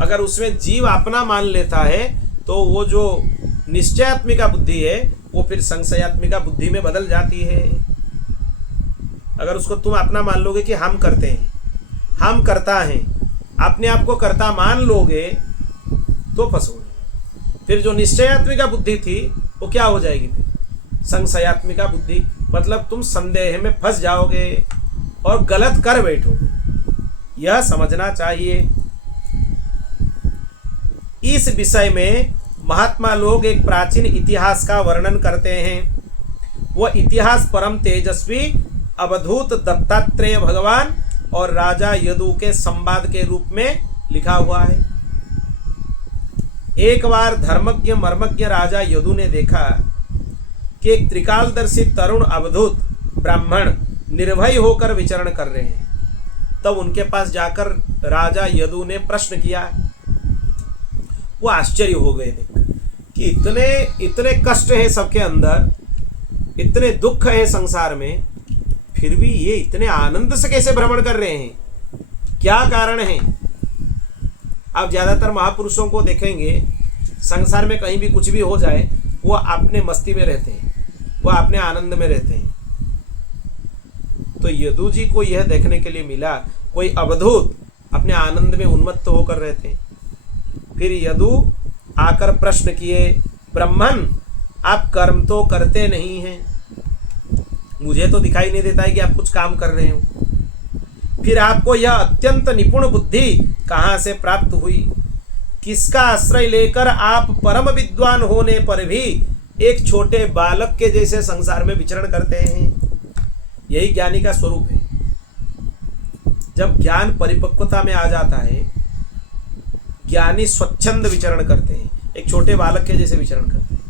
अगर उसमें जीव अपना मान लेता है तो वो जो निश्चयात्मिका बुद्धि है वो फिर संशयात्मिका बुद्धि में बदल जाती है। अगर उसको तुम अपना मान लोगे कि हम करते हैं, हम करता हैं, अपने आप को कर्ता मान लोगे तो फंसोगे। फिर जो निश्चयात्मिका बुद्धि थी वो क्या हो जाएगी? फिर संशयात्मिका बुद्धि, मतलब तुम संदेह में फंस जाओगे और गलत कर बैठोगे। यह समझना चाहिए। इस विषय में महात्मा लोग एक प्राचीन इतिहास का वर्णन करते हैं। वह इतिहास परम तेजस्वी अवधूत दत्तात्रेय भगवान और राजा यदु के संवाद के रूप में लिखा हुआ है। एक बार धर्मज्ञ मर्मज्ञ राजा यदु ने देखा कि एक त्रिकालदर्शी तरुण अवधूत ब्राह्मण निर्भय होकर विचरण कर रहे हैं। तब उनके पास जाकर राजा यदु ने प्रश्न किया। वो आश्चर्य हो गए कि इतने इतने कष्ट है सबके अंदर, इतने दुख है संसार में, फिर भी ये इतने आनंद से कैसे भ्रमण कर रहे हैं? क्या कारण है? आप ज्यादातर महापुरुषों को देखेंगे, संसार में कहीं भी कुछ भी हो जाए वो अपने मस्ती में रहते हैं, वो अपने आनंद में रहते हैं। तो यदु जी को यह देखने के लिए मिला कोई अवधूत अपने आनंद में उन्मत्त होकर रहते हैं। फिर यदु आकर प्रश्न किए, ब्राह्मण आप कर्म तो करते नहीं हैं, मुझे तो दिखाई नहीं देता है कि आप कुछ काम कर रहे हो, फिर आपको यह अत्यंत निपुण बुद्धि कहाँ से प्राप्त हुई? किसका आश्रय लेकर आप परम विद्वान होने पर भी एक छोटे बालक के जैसे संसार में विचरण करते हैं? यही ज्ञानी का स्वरूप है। जब ज्ञान परिपक्वता में आ जाता है, ज्ञानी स्वच्छंद विचरण करते हैं, एक छोटे बालक के जैसे विचरण करते हैं।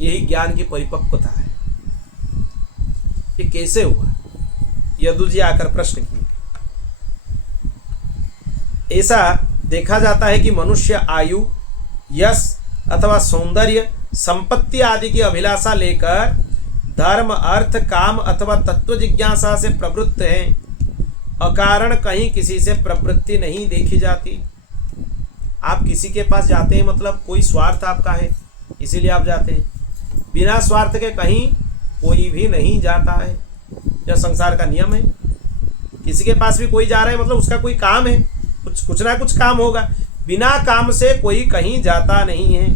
यही ज्ञान की परिपक्वता है। ये कैसे हुआ? यदु जी आकर प्रश्न किए। ऐसा देखा जाता है कि मनुष्य आयु, यश अथवा सौंदर्य, संपत्ति आदि की अभिलाषा लेकर धर्म, अर्थ, काम अथवा तत्व जिज्ञासा से प्रवृत्त है। अकारण कहीं किसी से प्रवृत्ति नहीं देखी जाती। आप किसी के पास जाते हैं मतलब कोई स्वार्थ आपका है, इसीलिए आप जाते हैं। बिना स्वार्थ के कहीं कोई भी नहीं जाता है। यह संसार का नियम है। किसी के पास भी कोई जा रहा है मतलब उसका कोई काम है, कुछ ना कुछ काम होगा। बिना काम से कोई कहीं जाता नहीं है।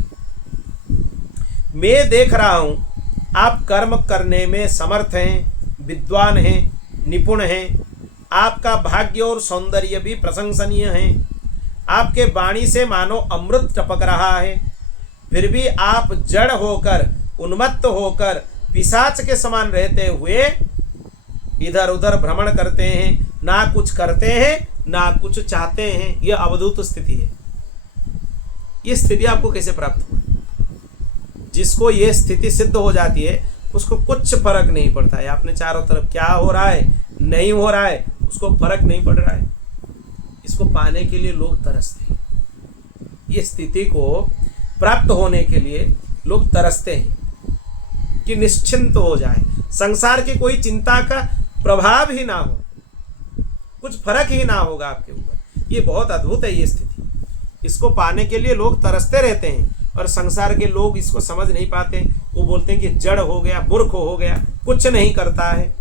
मैं देख रहा हूं आप कर्म करने में समर्थ हैं, विद्वान हैं, निपुण हैं। आपका भाग्य और सौंदर्य भी प्रशंसनीय है। आपके वाणी से मानो अमृत टपक रहा है, फिर भी आप जड़ होकर, उन्मत्त होकर, पिशाच के समान रहते हुए इधर उधर भ्रमण करते हैं, ना कुछ करते हैं ना कुछ चाहते हैं। यह अवधूत स्थिति है। यह स्थिति आपको कैसे प्राप्त हुई? जिसको यह स्थिति सिद्ध हो जाती है उसको कुछ फर्क नहीं पड़ता है आपने चारों तरफ क्या हो रहा है नहीं हो रहा है, उसको फर्क नहीं पड़ रहा है। इसको पाने के लिए लोग तरसते हैं। ये स्थिति को प्राप्त होने के लिए लोग तरसते हैं कि निश्चिंत हो जाए, संसार की कोई चिंता का प्रभाव ही ना हो, कुछ फर्क ही ना होगा आपके ऊपर। ये बहुत अद्भुत है ये स्थिति। इसको पाने के लिए लोग तरसते रहते हैं और संसार के लोग इसको समझ नहीं पाते। वो बोलते हैं कि जड़ हो गया, मूर्ख हो गया, कुछ नहीं करता है।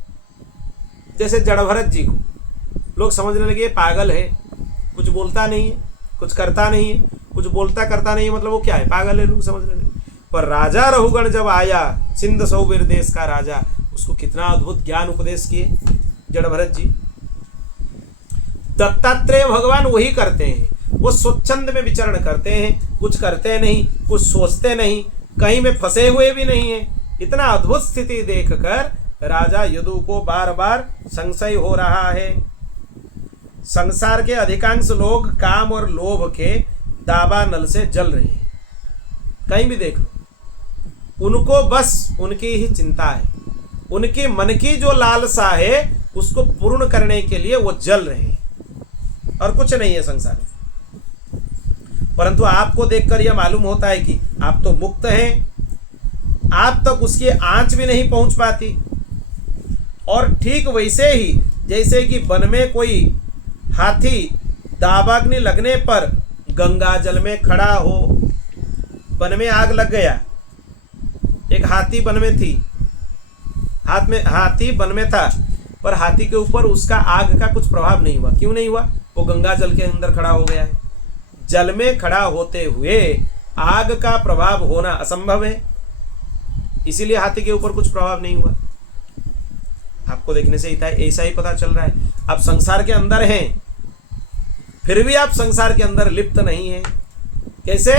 जैसे जड़ भरत जी को लोग समझने लगे पागल है, कुछ बोलता नहीं है, कुछ करता नहीं है। कुछ बोलता करता नहीं, मतलब वो क्या है, पागल है, लोग समझ रहे नहीं। पर राजा रहुगण जब आया, सिंध सौवीर देश का राजा, उसको कितना अद्भुत ज्ञान उपदेश किए जड़ भरत जी। दत्तात्रेय भगवान वही करते हैं, वो स्वच्छंद में विचरण करते हैं, कुछ करते नहीं, कुछ सोचते नहीं, कहीं में फंसे हुए भी नहीं है। इतना अद्भुत स्थिति देखकर राजा यदु को बार बार संशय हो रहा है। संसार के अधिकांश लोग काम और लोभ के दावानल से जल रहे हैं, कहीं भी देख लो, उनको बस उनकी ही चिंता है, उनके मन की जो लालसा है उसको पूर्ण करने के लिए वो जल रहे हैं, और कुछ नहीं है संसार में। परंतु आपको देखकर यह मालूम होता है कि आप तो मुक्त हैं, आप तक उसकी आंच भी नहीं पहुंच पाती। और ठीक वैसे ही जैसे कि वन में कोई हाथी दावाग्नि लगने पर गंगा जल में खड़ा हो, वन में आग लग गया, एक हाथी वन में थी, हाथी वन में था, पर हाथी के ऊपर उसका आग का कुछ प्रभाव नहीं हुआ। क्यों नहीं हुआ? वो गंगा जल के अंदर खड़ा हो गया है। जल में खड़ा होते हुए आग का प्रभाव होना असंभव है, इसीलिए हाथी के ऊपर कुछ प्रभाव नहीं हुआ। आपको देखने से ऐसा ही पता चल रहा है। आप संसार के अंदर हैं, फिर भी आप संसार के अंदर लिप्त नहीं हैं। कैसे?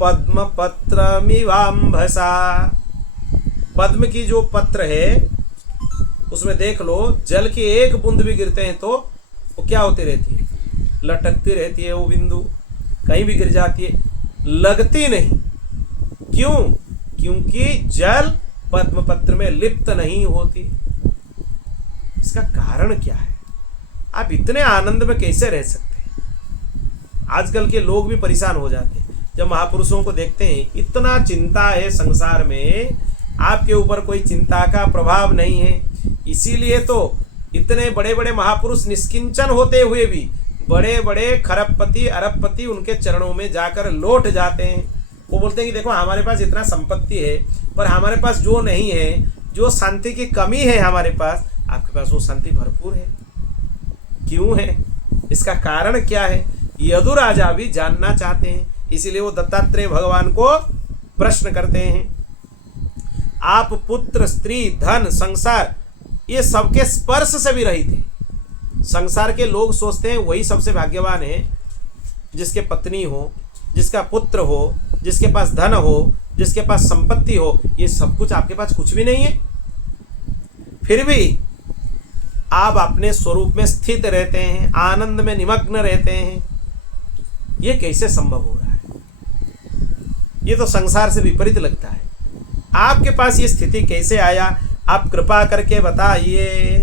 पद्म पत्रमिवाम्भसा, पद्म की जो पत्र है उसमें देख लो, जल की एक बूंद भी गिरते हैं तो वो क्या होती रहती है, लटकती रहती है, वो बिंदु कहीं भी गिर जाती है, लगती नहीं। क्यों? क्योंकि जल पद्म पत्र में लिप्त नहीं होती। इसका कारण क्या है? आप इतने आनंद में कैसे रह सकते हैं? आजकल के लोग भी परेशान हो जाते हैं जब महापुरुषों को देखते हैं, इतना चिंता है संसार में, आपके ऊपर कोई चिंता का प्रभाव नहीं है। इसीलिए तो इतने बड़े बड़े महापुरुष निष्किंचन होते हुए भी बड़े बड़े खरबपति अरबपति उनके चरणों में जाकर लौट जाते हैं। वो बोलते हैं कि देखो हमारे पास इतना संपत्ति है, पर हमारे पास जो नहीं है, जो शांति की कमी है हमारे पास, आपके पास वो शांति भरपूर है। क्यों है? इसका कारण क्या है? यदु राजा भी जानना चाहते हैं, इसीलिए वो दत्तात्रेय भगवान को प्रश्न करते हैं। आप पुत्र, स्त्री, धन, संसार, ये सबके स्पर्श से भी रहित हैं। संसार के लोग सोचते हैं वही सबसे भाग्यवान है, जिसके पत्नी हो, जिसका पुत्र हो, जिसके पास धन हो, जिसके पास संपत्ति हो। ये सब कुछ आपके पास कुछ भी नहीं है, फिर भी आप अपने स्वरूप में स्थित रहते हैं, आनंद में निमग्न रहते हैं। ये कैसे संभव हो रहा है? ये तो संसार से विपरीत लगता है। आपके पास ये स्थिति कैसे आया? आप कृपा करके बताइए।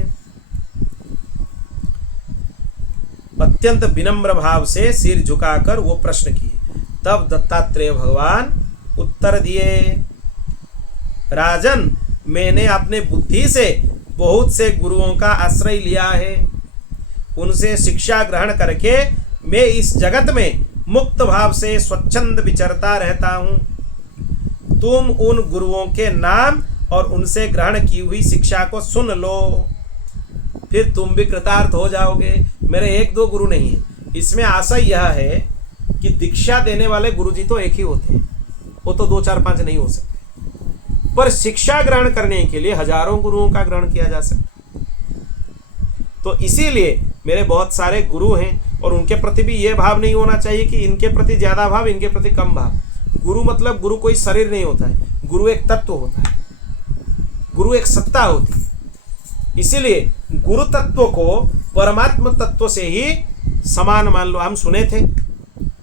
अत्यंत विनम्र भाव से सिर झुकाकर वो प्रश्न किए। तब दत्तात्रेय भगवान उत्तर दिए, राजन, मैंने अपने बुद्धि से बहुत से गुरुओं का आश्रय लिया है, उनसे शिक्षा ग्रहण करके मैं इस जगत में मुक्त भाव से स्वच्छंद विचरता रहता हूँ। तुम उन गुरुओं के नाम और उनसे ग्रहण की हुई शिक्षा को सुन लो, फिर तुम भी कृतार्थ हो जाओगे। मेरे एक दो गुरु नहीं है, इसमें आशय यह है कि दीक्षा देने वाले गुरुजी तो एक ही होते हैं, वो तो 2 4 5 नहीं हो सकते, पर शिक्षा ग्रहण करने के लिए हजारों गुरुओं का ग्रहण किया जा सकता। तो इसीलिए मेरे बहुत सारे गुरु हैं, और उनके प्रति भी ये भाव नहीं होना चाहिए कि इनके प्रति ज्यादा भाव, इनके प्रति कम भाव। गुरु मतलब गुरु कोई शरीर नहीं होता है, गुरु एक तत्व होता है, गुरु एक सत्ता होती है। इसीलिए गुरु तत्व को परमात्म तत्व से ही समान मान लो। हम सुने थे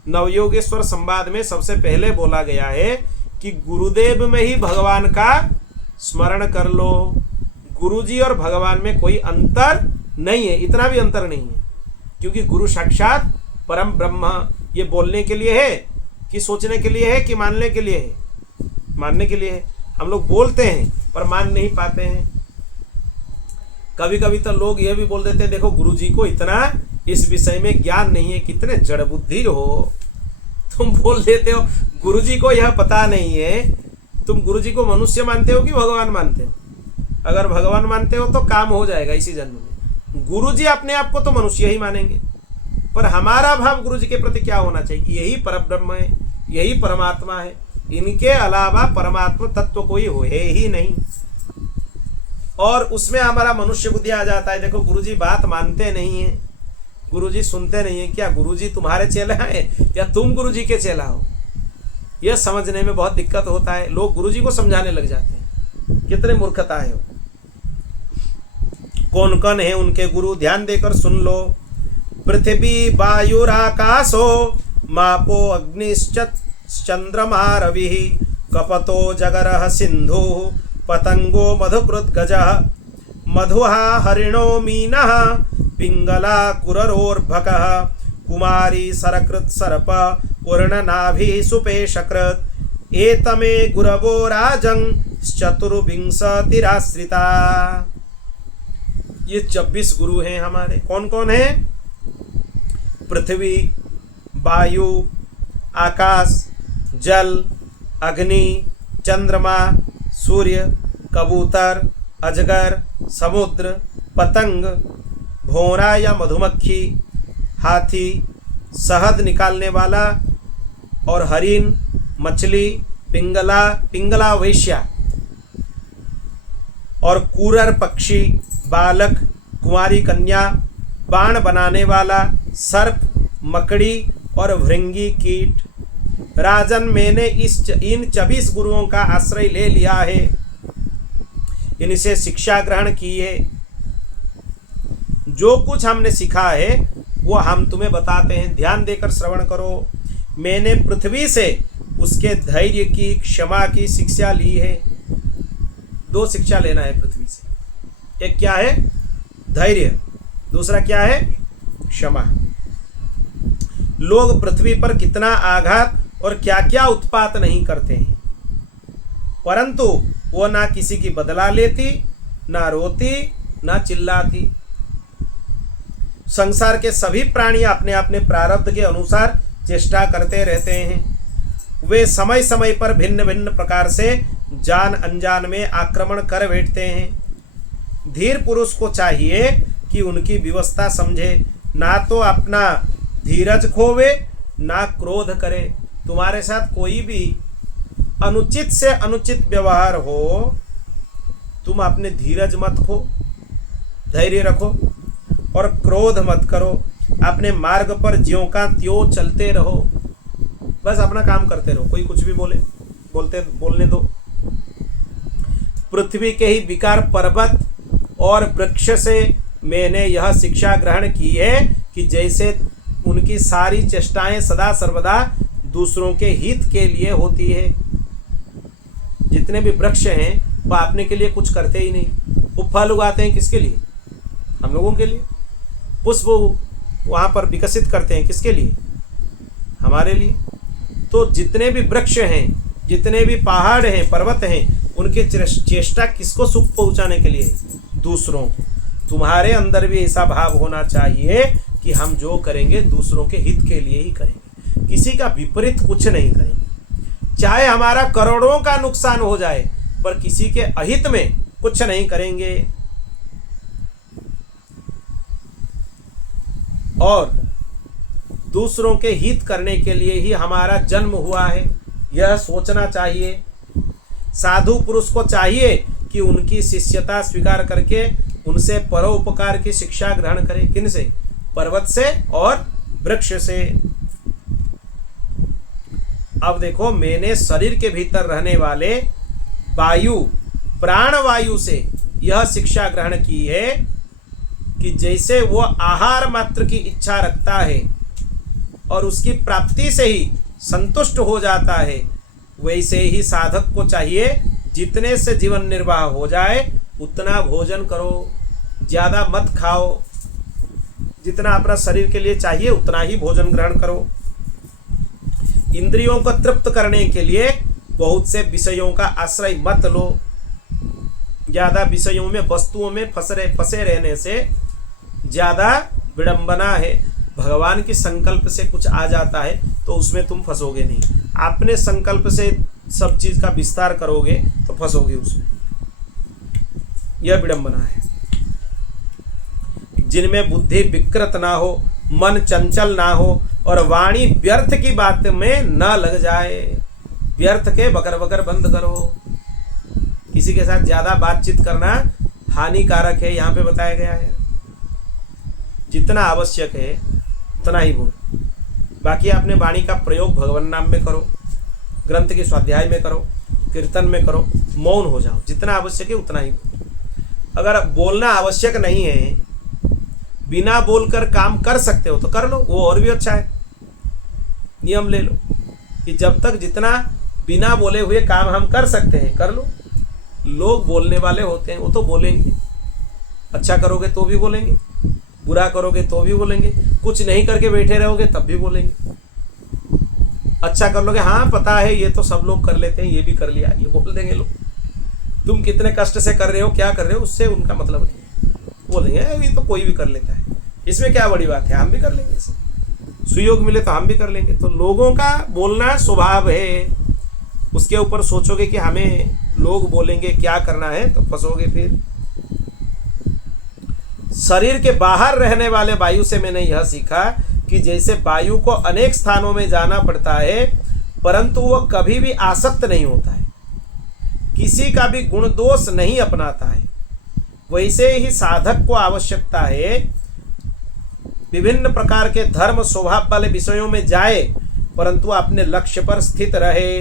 नवयोगेश्वर संवाद में सबसे पहले बोला गया है कि गुरुदेव में ही भगवान का स्मरण कर लो। गुरुजी और भगवान में कोई अंतर नहीं है, इतना भी अंतर नहीं है, क्योंकि गुरु साक्षात परम ब्रह्म। ये बोलने के लिए है कि सोचने के लिए है कि मानने के लिए है? मानने के लिए है। हम लोग बोलते हैं पर मान नहीं पाते हैं। कभी कभी तो लोग ये भी बोल देते हैं, देखो गुरुजी को इतना इस विषय में ज्ञान नहीं है, कितने जड़ बुद्धि हो। तुम बोल देते हो गुरुजी को यह पता नहीं है। तुम गुरुजी को मनुष्य मानते हो कि भगवान मानते हो? अगर भगवान मानते हो तो काम हो जाएगा इसी जन्म में। गुरुजी अपने आप को तो मनुष्य ही मानेंगे, पर हमारा भाव गुरु जी के प्रति क्या होना चाहिए कि यही परब्रह्म है, यही परमात्मा है, इनके अलावा परमात्मा तत्व कोई हो ही नहीं। और उसमें हमारा मनुष्य बुद्धि आ जाता है। देखो गुरुजी बात मानते नहीं है, गुरुजी सुनते नहीं है। क्या गुरुजी तुम्हारे चेला है या तुम गुरुजी के चेला हो? यह समझने में बहुत दिक्कत होता है। लोग गुरुजी को समझाने लग जाते हैं, कितने मूर्खता है वो। कौन कौन है उनके गुरु, ध्यान देकर सुन लो। पृथ्वी वायुराकाशो मापो अग्निश्चंद्रमा रविः कपतो जगरः सिंधु पतंगो मधुकृत गजः मधुहा हरिणो मीनः पिंगला कुररोर्भकः कुमारी सरकृत सर्प उर्णनाभिः सुपेशकृत एतमे गुरवो राजं चतुर्विंशतिराश्रिता। ये 24 गुरु हैं हमारे। कौन कौन है? पृथ्वी, वायु, आकाश, जल, अग्नि, चंद्रमा, सूर्य, कबूतर, अजगर, समुद्र, पतंग, भौरा या मधुमक्खी, हाथी, शहद निकालने वाला, और हरिण, मछली, पिंगला, पिंगला वैश्या, और कूरर पक्षी, बालक, कुंवारी कन्या, बाण बनाने वाला, सर्प, मकड़ी और भृंगी कीट। राजन मैंने इन 24 गुरुओं का आश्रय ले लिया है, इनसे शिक्षा ग्रहण की है। जो कुछ हमने सीखा है वो हम तुम्हें बताते हैं, ध्यान देकर श्रवण करो। मैंने पृथ्वी से उसके धैर्य की, क्षमा की शिक्षा ली है। 2 शिक्षा लेना है पृथ्वी से। एक क्या है? धैर्य। दूसरा क्या है? क्षमा। लोग पृथ्वी पर कितना आघात और क्या क्या उत्पात नहीं करते हैं, परंतु वो ना किसी की बदला लेती, ना रोती, ना चिल्लाती। संसार के सभी प्राणी अपने अपने प्रारब्ध के अनुसार चेष्टा करते रहते हैं। वे समय समय पर भिन्न भिन्न प्रकार से जान अनजान में आक्रमण कर बैठते हैं। धीर पुरुष को चाहिए कि उनकी व्यवस्था समझे, ना तो अपना धीरज खोवे ना क्रोध करे। तुम्हारे साथ कोई भी अनुचित से अनुचित व्यवहार हो, तुम अपने धीरज मत खो, धैर्य रखो और क्रोध मत करो। अपने मार्ग पर ज्यों का त्यों चलते रहो, बस अपना काम करते रहो। कोई कुछ भी बोलने दो। पृथ्वी के ही विकार पर्वत और वृक्ष से मैंने यह शिक्षा ग्रहण की है कि जैसे उनकी सारी चेष्टाएं सदा सर्वदा दूसरों के हित के लिए होती है। जितने भी वृक्ष हैं वह अपने के लिए कुछ करते ही नहीं। वो फल उगाते हैं किसके लिए? हम लोगों के लिए। पुष्प वहाँ पर विकसित करते हैं किसके लिए? हमारे लिए। तो जितने भी वृक्ष हैं, जितने भी पहाड़ हैं, पर्वत हैं, उनके चेष्टा किसको सुख पहुँचाने के लिए? दूसरों को। तुम्हारे अंदर भी ऐसा भाव होना चाहिए कि हम जो करेंगे दूसरों के हित के लिए ही करेंगे, किसी का विपरीत कुछ नहीं करेंगे। चाहे हमारा करोड़ों का नुकसान हो जाए पर किसी के अहित में कुछ नहीं करेंगे। और दूसरों के हित करने के लिए ही हमारा जन्म हुआ है, यह सोचना चाहिए। साधु पुरुष को चाहिए कि उनकी शिष्यता स्वीकार करके उनसे परोपकार की शिक्षा ग्रहण करे। किन से? पर्वत से और वृक्ष से। अब देखो, मैंने शरीर के भीतर रहने वाले वायु, प्राण वायु से यह शिक्षा ग्रहण की है कि जैसे वो आहार मात्र की इच्छा रखता है और उसकी प्राप्ति से ही संतुष्ट हो जाता है, वैसे ही साधक को चाहिए जितने से जीवन निर्वाह हो जाए उतना भोजन करो, ज़्यादा मत खाओ। जितना अपना शरीर के लिए चाहिए उतना ही भोजन ग्रहण करो। इंद्रियों को तृप्त करने के लिए बहुत से विषयों का आश्रय मत लो। ज़्यादा विषयों में, वस्तुओं में फंसे रहने से ज़्यादा विडंबना है। भगवान की संकल्प से कुछ आ जाता है तो उसमें तुम फंसोगे नहीं। अपने संकल्प से सब चीज़ का विस्तार करोगे तो फंसोगे उसमें, यह विडंबना है। जिनमें बुद्धि विकृत ना हो मन चंचल ना हो और वाणी व्यर्थ की बात में न लग जाए। व्यर्थ के बकर बकर बंद करो। किसी के साथ ज्यादा बातचीत करना हानिकारक है, यहाँ पे बताया गया है। जितना आवश्यक है उतना ही बोलो। बाकी आपने वाणी का प्रयोग भगवान नाम में करो, ग्रंथ के स्वाध्याय में करो, कीर्तन में करो, मौन हो जाओ। जितना आवश्यक है उतना ही बोलो। अगर बोलना आवश्यक नहीं है, बिना बोलकर काम कर सकते हो तो कर लो, वो और भी अच्छा है। नियम ले लो कि जब तक जितना बिना बोले हुए काम हम कर सकते हैं कर लो। लोग बोलने वाले होते हैं, वो तो बोलेंगे। अच्छा करोगे तो भी बोलेंगे, बुरा करोगे तो भी बोलेंगे, कुछ नहीं करके बैठे रहोगे तब भी बोलेंगे। अच्छा कर लोगे, हाँ पता है ये तो सब लोग कर लेते हैं, ये भी कर लिया, ये बोल देंगे लोग। तुम कितने कष्ट से कर रहे हो, क्या कर रहे हो, उससे उनका मतलब नहीं है। बोलेंगे ये तो कोई भी कर लेता है, इसमें क्या बड़ी बात है, हम भी कर लेंगे, इसे सुयोग मिले तो हम भी कर लेंगे। तो लोगों का बोलना स्वभाव है, उसके ऊपर सोचोगे कि हमें लोग बोलेंगे क्या करना है तो फंसोगे फिर। शरीर के बाहर रहने वाले वायु से मैंने यह सीखा कि जैसे वायु को अनेक स्थानों में जाना पड़ता है परंतु वह कभी भी आसक्त नहीं होता है, किसी का भी गुण दोष नहीं अपनाता है, वैसे ही साधक को आवश्यकता है विभिन्न प्रकार के धर्म स्वभाव वाले विषयों में जाए परंतु अपने लक्ष्य पर स्थित रहे,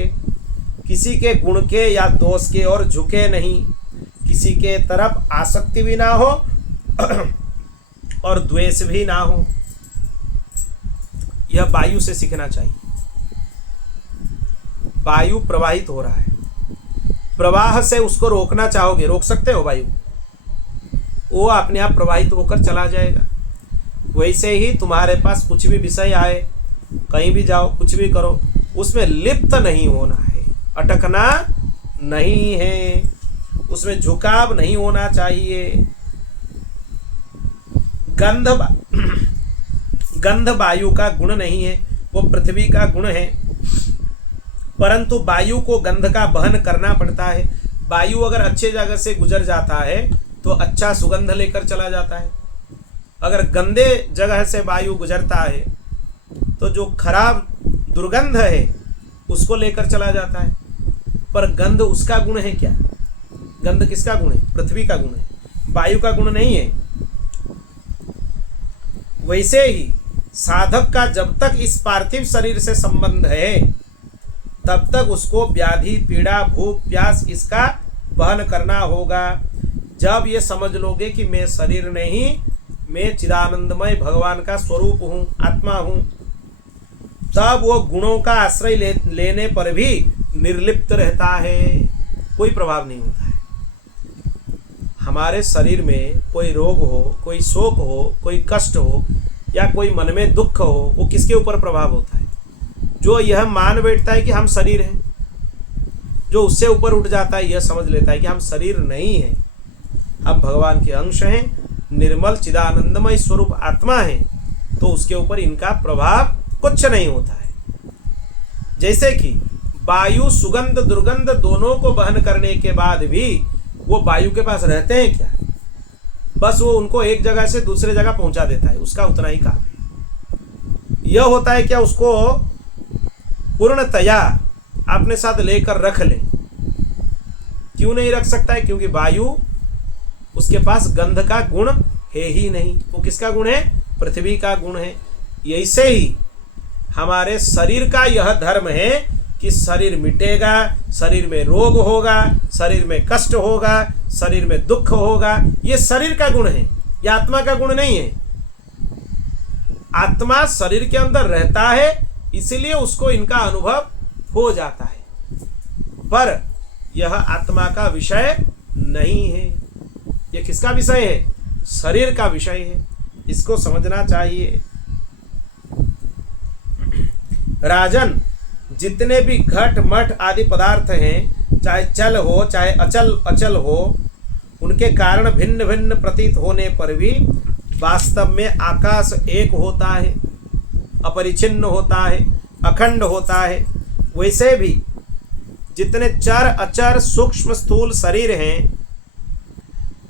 किसी के गुण के या दोष के और झुके नहीं, किसी के तरफ आसक्ति भी ना हो और द्वेष भी ना हो। यह वायु से सीखना चाहिए। वायु प्रवाहित हो रहा है, प्रवाह से उसको रोकना चाहोगे रोक सकते हो वायु, वो अपने आप प्रवाहित होकर चला जाएगा। वैसे ही तुम्हारे पास कुछ भी विषय आए, कहीं भी जाओ, कुछ भी करो, उसमें लिप्त नहीं होना है, अटकना नहीं है, उसमें झुकाव नहीं होना चाहिए। गंध वायु का गुण नहीं है, वो पृथ्वी का गुण है, परंतु वायु को गंध का वहन करना पड़ता है। वायु अगर अच्छे जगह से गुजर जाता है तो अच्छा सुगंध लेकर चला जाता है, अगर गंदे जगह से वायु गुजरता है तो जो खराब दुर्गंध है उसको लेकर चला जाता है। पर गंध उसका गुण है क्या? गंध किसका गुण है? पृथ्वी का गुण है, वायु का गुण नहीं है। वैसे ही साधक का जब तक इस पार्थिव शरीर से संबंध है तब तक उसको व्याधि पीड़ा भूख प्यास इसका वहन करना होगा। जब ये समझ लोगे कि मैं शरीर नहीं, मैं चिदानंदमय भगवान का स्वरूप हूँ, आत्मा हूँ, तब वो गुणों का आश्रय लेने पर भी निर्लिप्त रहता है, कोई प्रभाव नहीं होता है। हमारे शरीर में कोई रोग हो, कोई शोक हो, कोई कष्ट हो या कोई मन में दुख हो, वो किसके ऊपर प्रभाव होता है? जो यह मान बैठता है कि हम शरीर हैं, जो उससे ऊपर उठ जाता है, यह समझ लेता है कि हम शरीर नहीं हैं, हम भगवान के अंश हैं, निर्मल चिदानंदमय स्वरूप आत्मा है, तो उसके ऊपर इनका प्रभाव कुछ नहीं होता है। जैसे कि वायु सुगंध दुर्गंध दोनों को वहन करने के बाद भी वो वायु के पास रहते हैं क्या? बस वो उनको एक जगह से दूसरे जगह पहुंचा देता है, उसका उतना ही काम है। यह होता है क्या उसको पूर्णतया अपने साथ लेकर रख ले? क्यों नहीं रख सकता है? क्योंकि वायु उसके पास गंध का गुण है ही नहीं। वो किसका गुण है? पृथ्वी का गुण है। ऐसे ही हमारे शरीर का यह धर्म है कि शरीर मिटेगा, शरीर में रोग होगा, शरीर में कष्ट होगा, शरीर में दुख होगा, ये शरीर का गुण है, यह आत्मा का गुण नहीं है। आत्मा शरीर के अंदर रहता है इसलिए उसको इनका अनुभव हो जाता है, पर यह आत्मा का विषय नहीं है। यह किसका विषय है? शरीर का विषय है, इसको समझना चाहिए। राजन, जितने भी घट मठ आदि पदार्थ हैं, चाहे चल हो चाहे अचल हो, उनके कारण भिन्न भिन्न प्रतीत होने पर भी वास्तव में आकाश एक होता है, अपरिछिन्न होता है, अखंड होता है। वैसे भी जितने चर अचर सूक्ष्म स्थूल शरीर हैं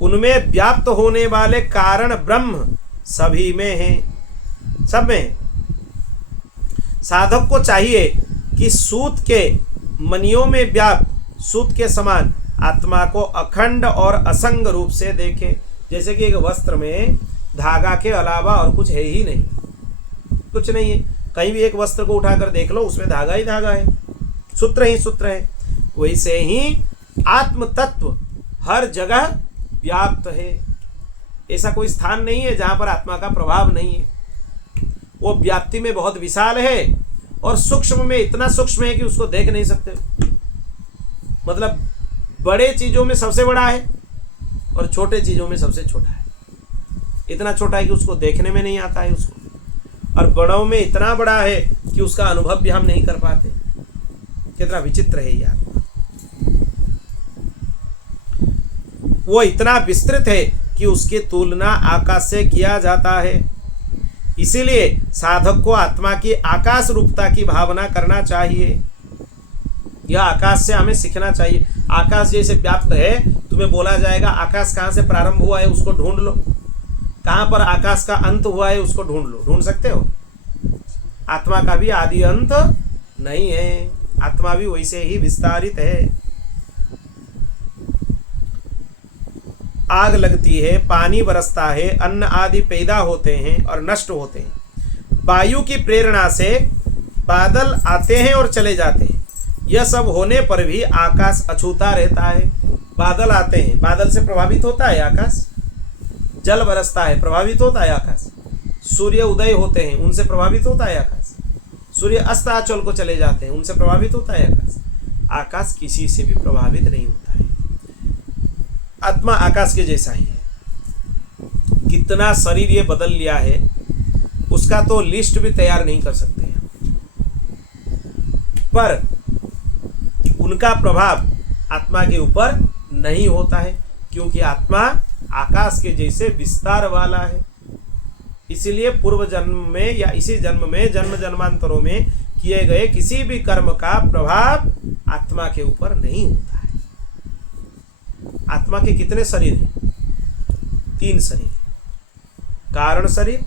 उनमें व्याप्त होने वाले कारण ब्रह्म सभी में हैं। सब में है। साधक को चाहिए कि सूत के मनियों में व्याप्त सूत के समान आत्मा को अखंड और असंग रूप से देखे। जैसे कि एक वस्त्र में धागा के अलावा और कुछ है ही नहीं, कुछ नहीं है। कहीं भी एक वस्त्र को उठाकर देख लो, उसमें धागा ही धागा है, सूत्र ही सूत्र है। वैसे ही आत्म तत्व हर जगह व्याप्त है। ऐसा कोई स्थान नहीं है जहां पर आत्मा का प्रभाव नहीं है। वो व्याप्ति में बहुत विशाल है और सूक्ष्म में इतना सूक्ष्म है कि उसको देख नहीं सकते। मतलब बड़े चीजों में सबसे बड़ा है और छोटे चीजों में सबसे छोटा है। इतना छोटा है कि उसको देखने में नहीं आता है उसको, और बड़ों में इतना बड़ा है कि उसका अनुभव भी हम नहीं कर पाते। कितना विचित्र है ये आत्मा। वो इतना विस्तृत है कि उसकी तुलना आकाश से किया जाता है। इसीलिए साधक को आत्मा की आकाश रूपता की भावना करना चाहिए। यह आकाश से हमें सीखना चाहिए। आकाश जैसे व्याप्त है, तुम्हें बोला जाएगा आकाश कहाँ से प्रारंभ हुआ है उसको ढूंढ लो, कहाँ पर आकाश का अंत हुआ है उसको ढूंढ लो। ढूंढ सकते हो? आत्मा का भी आदि अंत नहीं है, आत्मा भी वैसे ही विस्तारित है। आग लगती है, पानी बरसता है, अन्न आदि पैदा होते हैं और नष्ट होते हैं। वायु की प्रेरणा से बादल आते हैं और चले जाते हैं। यह सब होने पर भी आकाश अछूता रहता है। बादल आते हैं, बादल से प्रभावित होता है आकाश। जल बरसता है, प्रभावित होता है आकाश। सूर्य उदय होते हैं, उनसे प्रभावित होता है आकाश। सूर्य अस्ताचल को चले जाते हैं, उनसे प्रभावित होता है आकाश। आकाश किसी से भी प्रभावित नहीं होता है। आत्मा आकाश के जैसा ही है। कितना शरीर ये बदल लिया है उसका तो लिस्ट भी तैयार नहीं कर सकते हैं। पर उनका प्रभाव आत्मा के ऊपर नहीं होता है, क्योंकि आत्मा आकाश के जैसे विस्तार वाला है। इसीलिए पूर्व जन्म में या इसी जन्म में जन्म जन्मांतरों में किए गए किसी भी कर्म का प्रभाव आत्मा के ऊपर नहीं होता है। आत्मा के कितने शरीर हैं? 3 शरीर, कारण शरीर,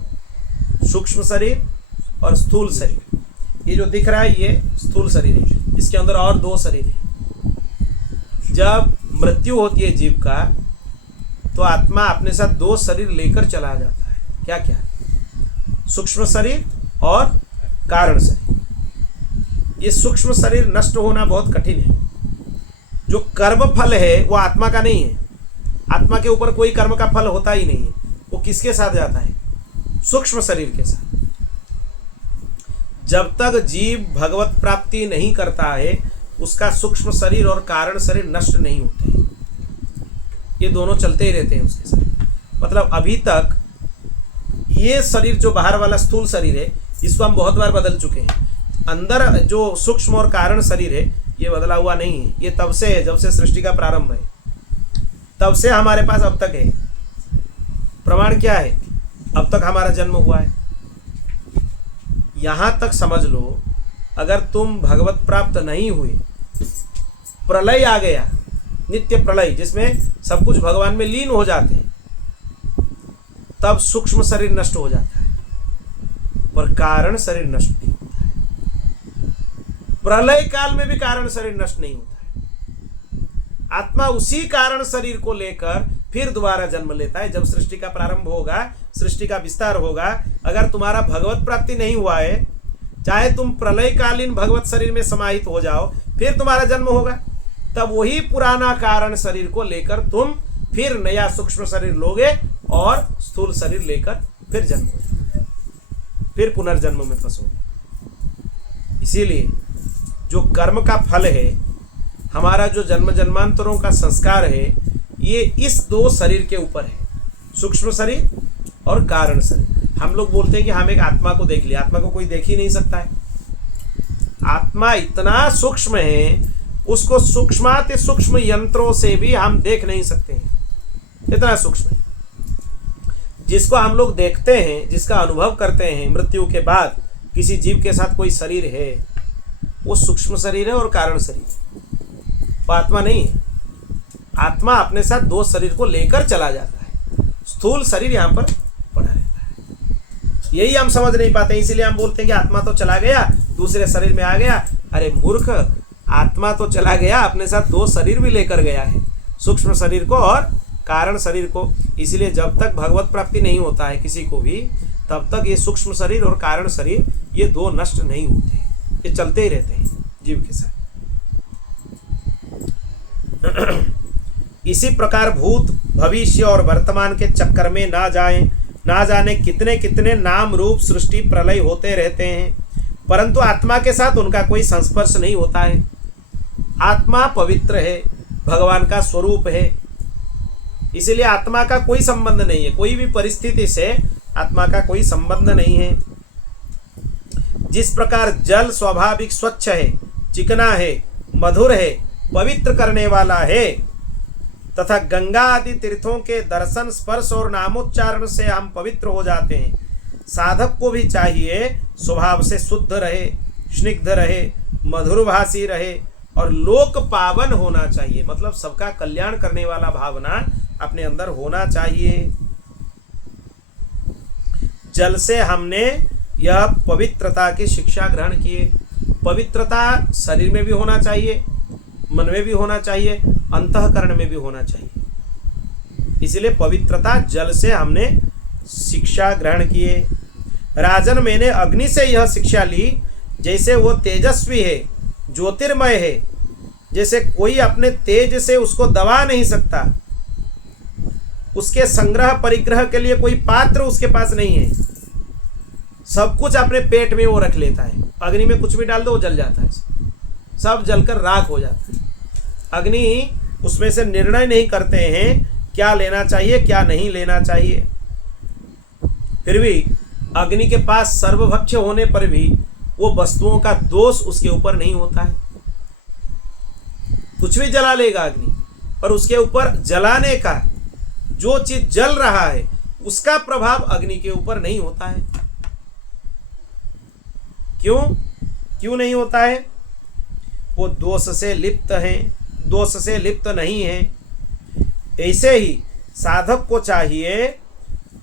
सूक्ष्म शरीर और स्थूल शरीर। ये जो दिख रहा है ये स्थूल शरीर है, इसके अंदर और 2 शरीर है। जब मृत्यु होती है जीव का, तो आत्मा अपने साथ 2 शरीर लेकर चला जाता है। क्या क्या? सूक्ष्म शरीर और कारण शरीर। ये सूक्ष्म शरीर नष्ट होना बहुत कठिन है। जो कर्म फल है वो आत्मा का नहीं है। आत्मा के ऊपर कोई कर्म का फल होता ही नहीं है। वो किसके साथ जाता है? सूक्ष्म शरीर के साथ। जब तक जीव भगवत प्राप्ति नहीं करता है, उसका सूक्ष्म शरीर और कारण शरीर नष्ट नहीं होते हैं। ये दोनों चलते ही रहते हैं उसके साथ। मतलब अभी तक ये शरीर जो बाहर वाला स्थूल शरीर है, इसको हम बहुत बार बदल चुके हैं। अंदर जो सूक्ष्म और कारण शरीर है, ये बदला हुआ नहीं है। ये तब से है जब से सृष्टि का प्रारंभ है, तब से हमारे पास अब तक है। प्रमाण क्या है? अब तक हमारा जन्म हुआ है। यहां तक समझ लो, अगर तुम भगवत प्राप्त नहीं हुए, प्रलय आ गया, नित्य प्रलय जिसमें सब कुछ भगवान में लीन हो जाते हैं, तब सूक्ष्म शरीर नष्ट हो जाता है और कारण शरीर नष्ट नहीं होता है। प्रलय काल में भी कारण शरीर नष्ट नहीं होता है। आत्मा उसी कारण शरीर को लेकर फिर दोबारा जन्म लेता है। जब सृष्टि का प्रारंभ होगा, सृष्टि का विस्तार होगा, अगर तुम्हारा भगवत प्राप्ति नहीं हुआ है, चाहे तुम प्रलयकालीन भगवत शरीर में समाहित हो जाओ, फिर तुम्हारा जन्म होगा, तब वही पुराना कारण शरीर को लेकर तुम फिर नया सूक्ष्म शरीर लोगे और स्थूल शरीर लेकर फिर जन्म हो जाएगा, फिर पुनर्जन्म में फंसोगे। इसीलिए जो कर्म का फल है, हमारा जो जन्म जन्मांतरों का संस्कार है, ये इस 2 शरीर के ऊपर है, सूक्ष्म शरीर और कारण शरीर। हम लोग बोलते हैं कि हम एक आत्मा को देख लिया। आत्मा को कोई देख ही नहीं सकता है। आत्मा इतना सूक्ष्म है, उसको सूक्ष्माति सूक्ष्म यंत्रों से भी हम देख नहीं सकते हैं। इतना सूक्ष्म है। जिसको हम लोग देखते हैं, जिसका अनुभव करते हैं, मृत्यु के बाद किसी जीव के साथ कोई शरीर है, वो सूक्ष्म शरीर है और कारण शरीर है, वो आत्मा नहीं है। आत्मा अपने साथ 2 शरीर को लेकर चला जाता है। स्थूल शरीर यहाँ पर पड़ा रहता है। यही हम समझ नहीं पाते, इसीलिए हम बोलते हैं कि आत्मा तो चला गया, दूसरे शरीर में आ गया। अरे मूर्ख, आत्मा तो चला गया, अपने साथ 2 शरीर भी लेकर गया है, सूक्ष्म शरीर को और कारण शरीर को। इसलिए जब तक भगवत प्राप्ति नहीं होता है किसी को भी, तब तक ये सूक्ष्म शरीर और कारण शरीर ये 2 नष्ट नहीं होते, ये चलते ही रहते हैं जीव के साथ। इसी प्रकार भूत, भविष्य और वर्तमान के चक्कर में ना जाएं। ना जाने कितने कितने नाम रूप सृष्टि प्रलय होते रहते हैं, परंतु आत्मा के साथ उनका कोई संस्पर्श नहीं होता है। आत्मा पवित्र है, भगवान का स्वरूप है, इसलिए आत्मा का कोई संबंध नहीं है, कोई भी परिस्थिति से आत्मा का कोई संबंध नहीं है। जिस प्रकार जल स्वाभाविक स्वच्छ है, चिकना है, मधुर है, पवित्र करने वाला है, तथा गंगा आदि तीर्थों के दर्शन, स्पर्श और नामोच्चारण से हम पवित्र हो जाते हैं, साधक को भी चाहिए स्वभाव से शुद्ध रहे, स्निग्ध रहे, मधुरभाषी रहे और लोक पावन होना चाहिए। मतलब सबका कल्याण करने वाला भावना अपने अंदर होना चाहिए। जल से हमने यह पवित्रता की शिक्षा ग्रहण की। पवित्रता शरीर में भी होना चाहिए, मन में भी होना चाहिए, अंतःकरण में भी होना चाहिए। इसलिए पवित्रता जल से हमने शिक्षा ग्रहण किए। राजन, मैंने अग्नि से यह शिक्षा ली, जैसे वो तेजस्वी है, ज्योतिर्मय है, जैसे कोई अपने तेज से उसको दबा नहीं सकता, उसके संग्रह परिग्रह के लिए कोई पात्र उसके पास नहीं है, सब कुछ अपने पेट में वो रख लेता है। अग्नि में कुछ भी डाल दो वो जल जाता है, सब जलकर राख हो जाता है। अग्नि उसमें से निर्णय नहीं करते हैं क्या लेना चाहिए क्या नहीं लेना चाहिए। फिर भी अग्नि के पास सर्वभक्ष्य होने पर भी वो वस्तुओं का दोष उसके ऊपर नहीं होता है। कुछ भी जला लेगा अग्नि, पर उसके ऊपर जलाने का जो चीज जल रहा है उसका प्रभाव अग्नि के ऊपर नहीं होता है। क्यों नहीं होता है? वो दोष से लिप्त है, दोष से लिप्त नहीं है। ऐसे ही साधक को चाहिए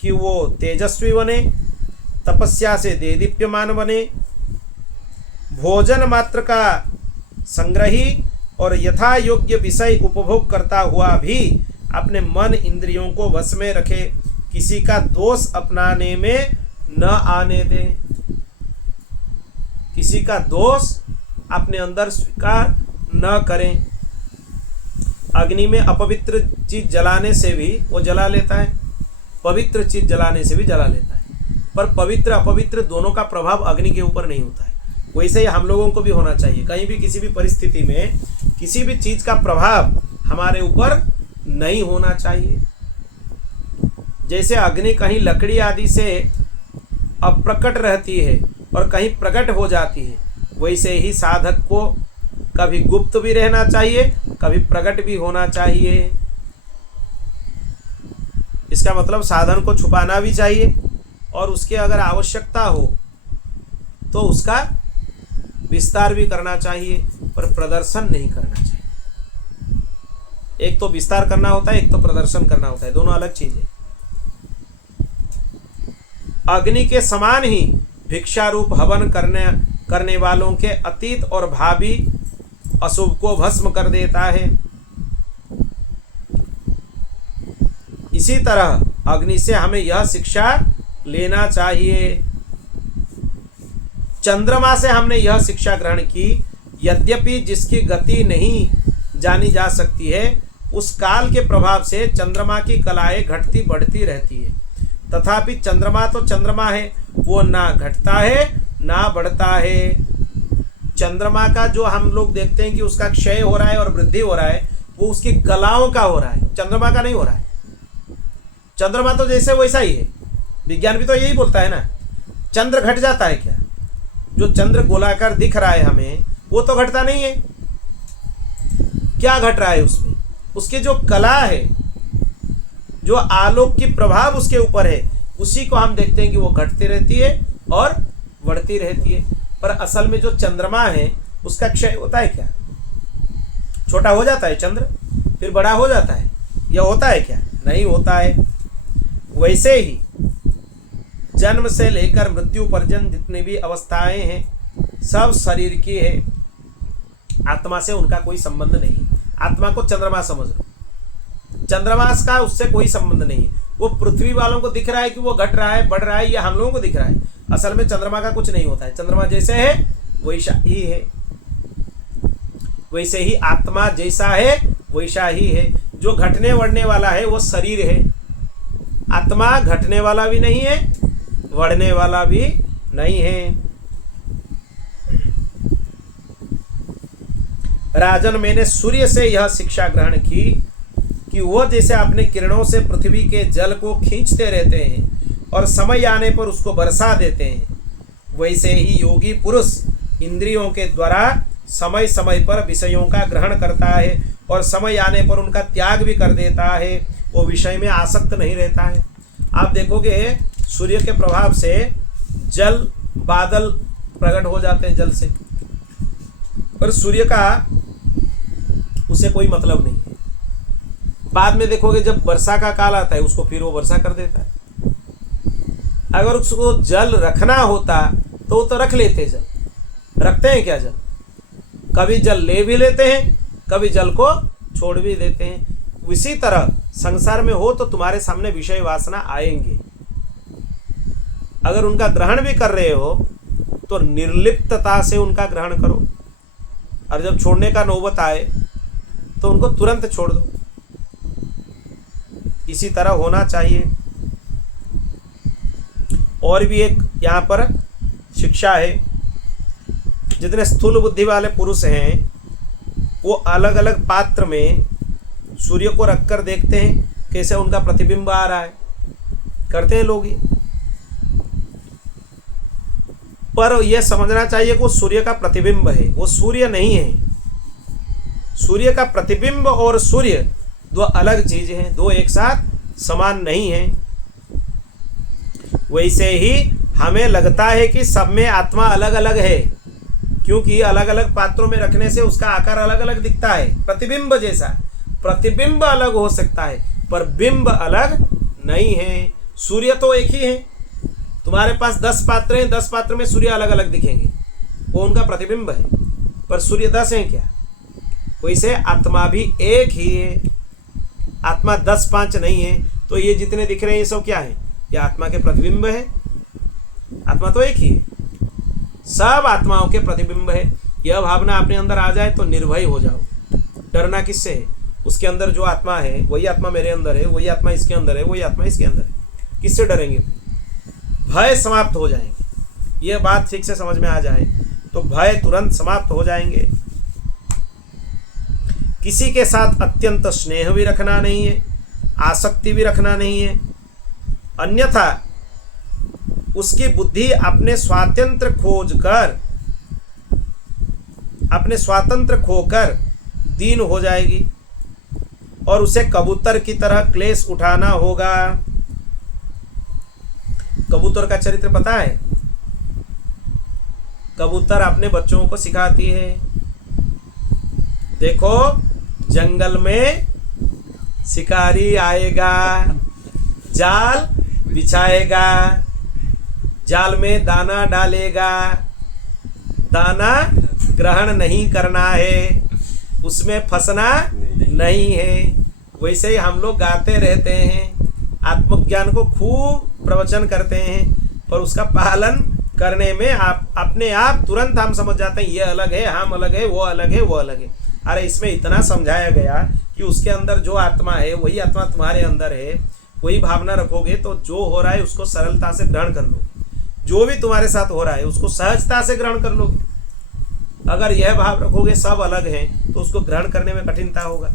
कि वो तेजस्वी बने, तपस्या से देदीप्यमान बने, भोजन मात्र का संग्रही और यथा योग्य विषय उपभोग करता हुआ भी अपने मन इंद्रियों को वश में रखे, किसी का दोष अपनाने में न आने दे, किसी का दोष अपने अंदर स्वीकार न करें। अग्नि में अपवित्र चीज जलाने से भी वो जला लेता है, पवित्र चीज जलाने से भी जला लेता है, पर पवित्र अपवित्र दोनों का प्रभाव अग्नि के ऊपर नहीं होता है। वैसे ही हम लोगों को भी होना चाहिए, कहीं भी किसी भी परिस्थिति में किसी भी चीज का प्रभाव हमारे ऊपर नहीं होना चाहिए। जैसे अग्नि कहीं लकड़ी आदि से अप्रकट रहती है और कहीं प्रकट हो जाती है, वैसे ही साधक को कभी गुप्त भी रहना चाहिए, कभी प्रकट भी होना चाहिए। इसका मतलब साधन को छुपाना भी चाहिए और उसके अगर आवश्यकता हो तो उसका विस्तार भी करना चाहिए, पर प्रदर्शन नहीं करना चाहिए। एक तो विस्तार करना होता है, एक तो प्रदर्शन करना होता है, दोनों अलग चीज है। अग्नि के समान ही भिक्षारूप हवन करने वालों के अतीत और भावी अशुभ को भस्म कर देता है। इसी तरह अग्नि से हमें यह शिक्षा लेना चाहिए। चंद्रमा से हमने यह शिक्षा ग्रहण की, यद्यपि जिसकी गति नहीं जानी जा सकती है, उस काल के प्रभाव से चंद्रमा की कलाएं घटती बढ़ती रहती है, तथापि चंद्रमा तो चंद्रमा है, वो ना घटता है ना बढ़ता है। चंद्रमा का जो हम लोग देखते हैं कि उसका क्षय हो रहा है और वृद्धि हो रहा है, वो उसकी कलाओं का हो रहा है, चंद्रमा का नहीं हो रहा है। चंद्रमा तो जैसे वैसा ही है, विज्ञान भी तो यही बोलता है ना। चंद्र घट जाता है क्या? जो चंद्र गोलाकार दिख रहा है हमें, वो तो घटता नहीं है। क्या घट रहा है उसमें? उसकी जो कला है, जो आलोक की प्रभाव उसके ऊपर है, उसी को हम देखते हैं कि वो घटती रहती है और बढ़ती रहती है। पर असल में जो चंद्रमा है उसका क्षय होता है क्या? छोटा हो जाता है चंद्र, फिर बड़ा हो जाता है, यह होता है क्या? नहीं होता है। वैसे ही जन्म से लेकर मृत्यु पर्यंत जितनी भी अवस्थाएं हैं सब शरीर की है, आत्मा से उनका कोई संबंध नहीं है। आत्मा को चंद्रमा समझ लो, चंद्रमा का उससे कोई संबंध नहीं है। वो पृथ्वी वालों को दिख रहा है कि वो घट रहा है, बढ़ रहा है, या हम लोगों को दिख रहा है, असल में चंद्रमा का कुछ नहीं होता है। चंद्रमा जैसे है वैसा ही है, वैसे ही आत्मा जैसा है वैसा ही है। जो घटने बढ़ने वाला है वो शरीर है, आत्मा घटने वाला भी नहीं है, बढ़ने वाला भी नहीं है। राजन, मैंने सूर्य से यह शिक्षा ग्रहण की कि वो जैसे अपने किरणों से पृथ्वी के जल को खींचते रहते हैं और समय आने पर उसको बरसा देते हैं, वैसे ही योगी पुरुष इंद्रियों के द्वारा समय समय पर विषयों का ग्रहण करता है और समय आने पर उनका त्याग भी कर देता है, वो विषय में आसक्त नहीं रहता है। आप देखोगे सूर्य के प्रभाव से जल बादल प्रकट हो जाते हैं जल से, पर सूर्य का उसे कोई मतलब नहीं है। बाद में देखोगे जब वर्षा का काल आता है उसको फिर वो वर्षा कर देता है। अगर उसको जल रखना होता तो वो तो रख लेते, जल रखते हैं क्या? जल कभी जल ले भी लेते हैं, कभी जल को छोड़ भी देते हैं। इसी तरह संसार में हो तो तुम्हारे सामने विषय वासना आएंगे, अगर उनका ग्रहण भी कर रहे हो तो निर्लिप्तता से उनका ग्रहण करो, और जब छोड़ने का नौबत आए तो उनको तुरंत छोड़ दो। इसी तरह होना चाहिए। और भी एक यहाँ पर शिक्षा है, जितने स्थूल बुद्धि वाले पुरुष हैं वो अलग अलग पात्र में सूर्य को रखकर देखते हैं कैसे उनका प्रतिबिंब आ रहा है, करते हैं लोग ये। पर यह समझना चाहिए कि वो सूर्य का प्रतिबिंब है, वो सूर्य नहीं है। सूर्य का प्रतिबिंब और सूर्य दो अलग चीजें हैं, दो एक साथ समान नहीं है। वैसे ही हमें लगता है कि सब में आत्मा अलग अलग है, क्योंकि अलग अलग पात्रों में रखने से उसका आकार अलग अलग दिखता है, प्रतिबिंब जैसा। प्रतिबिंब अलग हो सकता है पर बिंब अलग नहीं है। सूर्य तो एक ही है, तुम्हारे पास 10 पात्र हैं, 10 पात्र में सूर्य अलग अलग दिखेंगे, वो उनका प्रतिबिंब है, पर सूर्य 10 हैं क्या? वैसे आत्मा भी एक ही है, आत्मा 10-5 नहीं है। तो ये जितने दिख रहे हैं ये सब क्या है? ये आत्मा के प्रतिबिंब है। आत्मा तो एक ही है, सब आत्माओं के प्रतिबिंब है। यह भावना अपने अंदर आ जाए तो निर्भय हो जाओ। डरना किससे है? उसके अंदर जो आत्मा है वही आत्मा मेरे अंदर है, वही आत्मा इसके अंदर है, वही आत्मा इसके अंदर है। किससे डरेंगे? भय समाप्त हो जाएंगे। यह बात ठीक से समझ में आ जाए तो भय तुरंत समाप्त हो जाएंगे। किसी के साथ अत्यंत स्नेह भी रखना नहीं है, आसक्ति भी रखना नहीं है, अन्यथा उसकी बुद्धि अपने स्वातंत्र खोकर दीन हो जाएगी और उसे कबूतर की तरह क्लेश उठाना होगा। कबूतर का चरित्र पता है? कबूतर अपने बच्चों को सिखाती है, देखो जंगल में शिकारी आएगा, जाल बिछाएगा, जाल में दाना डालेगा, दाना ग्रहण नहीं करना है, उसमें फंसना नहीं है। वैसे ही हम लोग गाते रहते हैं, आत्मज्ञान को खूब प्रवचन करते हैं, पर उसका पालन करने में अपने आप तुरंत हम समझ जाते हैं ये अलग है, हम अलग है, वो अलग है, वो अलग है। अरे इसमें इतना समझाया गया कि उसके अंदर जो आत्मा है वही आत्मा तुम्हारे अंदर है। वही भावना रखोगे तो जो हो रहा है उसको सरलता से ग्रहण कर लो, जो भी तुम्हारे साथ हो रहा है उसको सहजता से ग्रहण कर लोगे। अगर यह भाव रखोगे सब अलग हैं तो उसको ग्रहण करने में कठिनता होगा।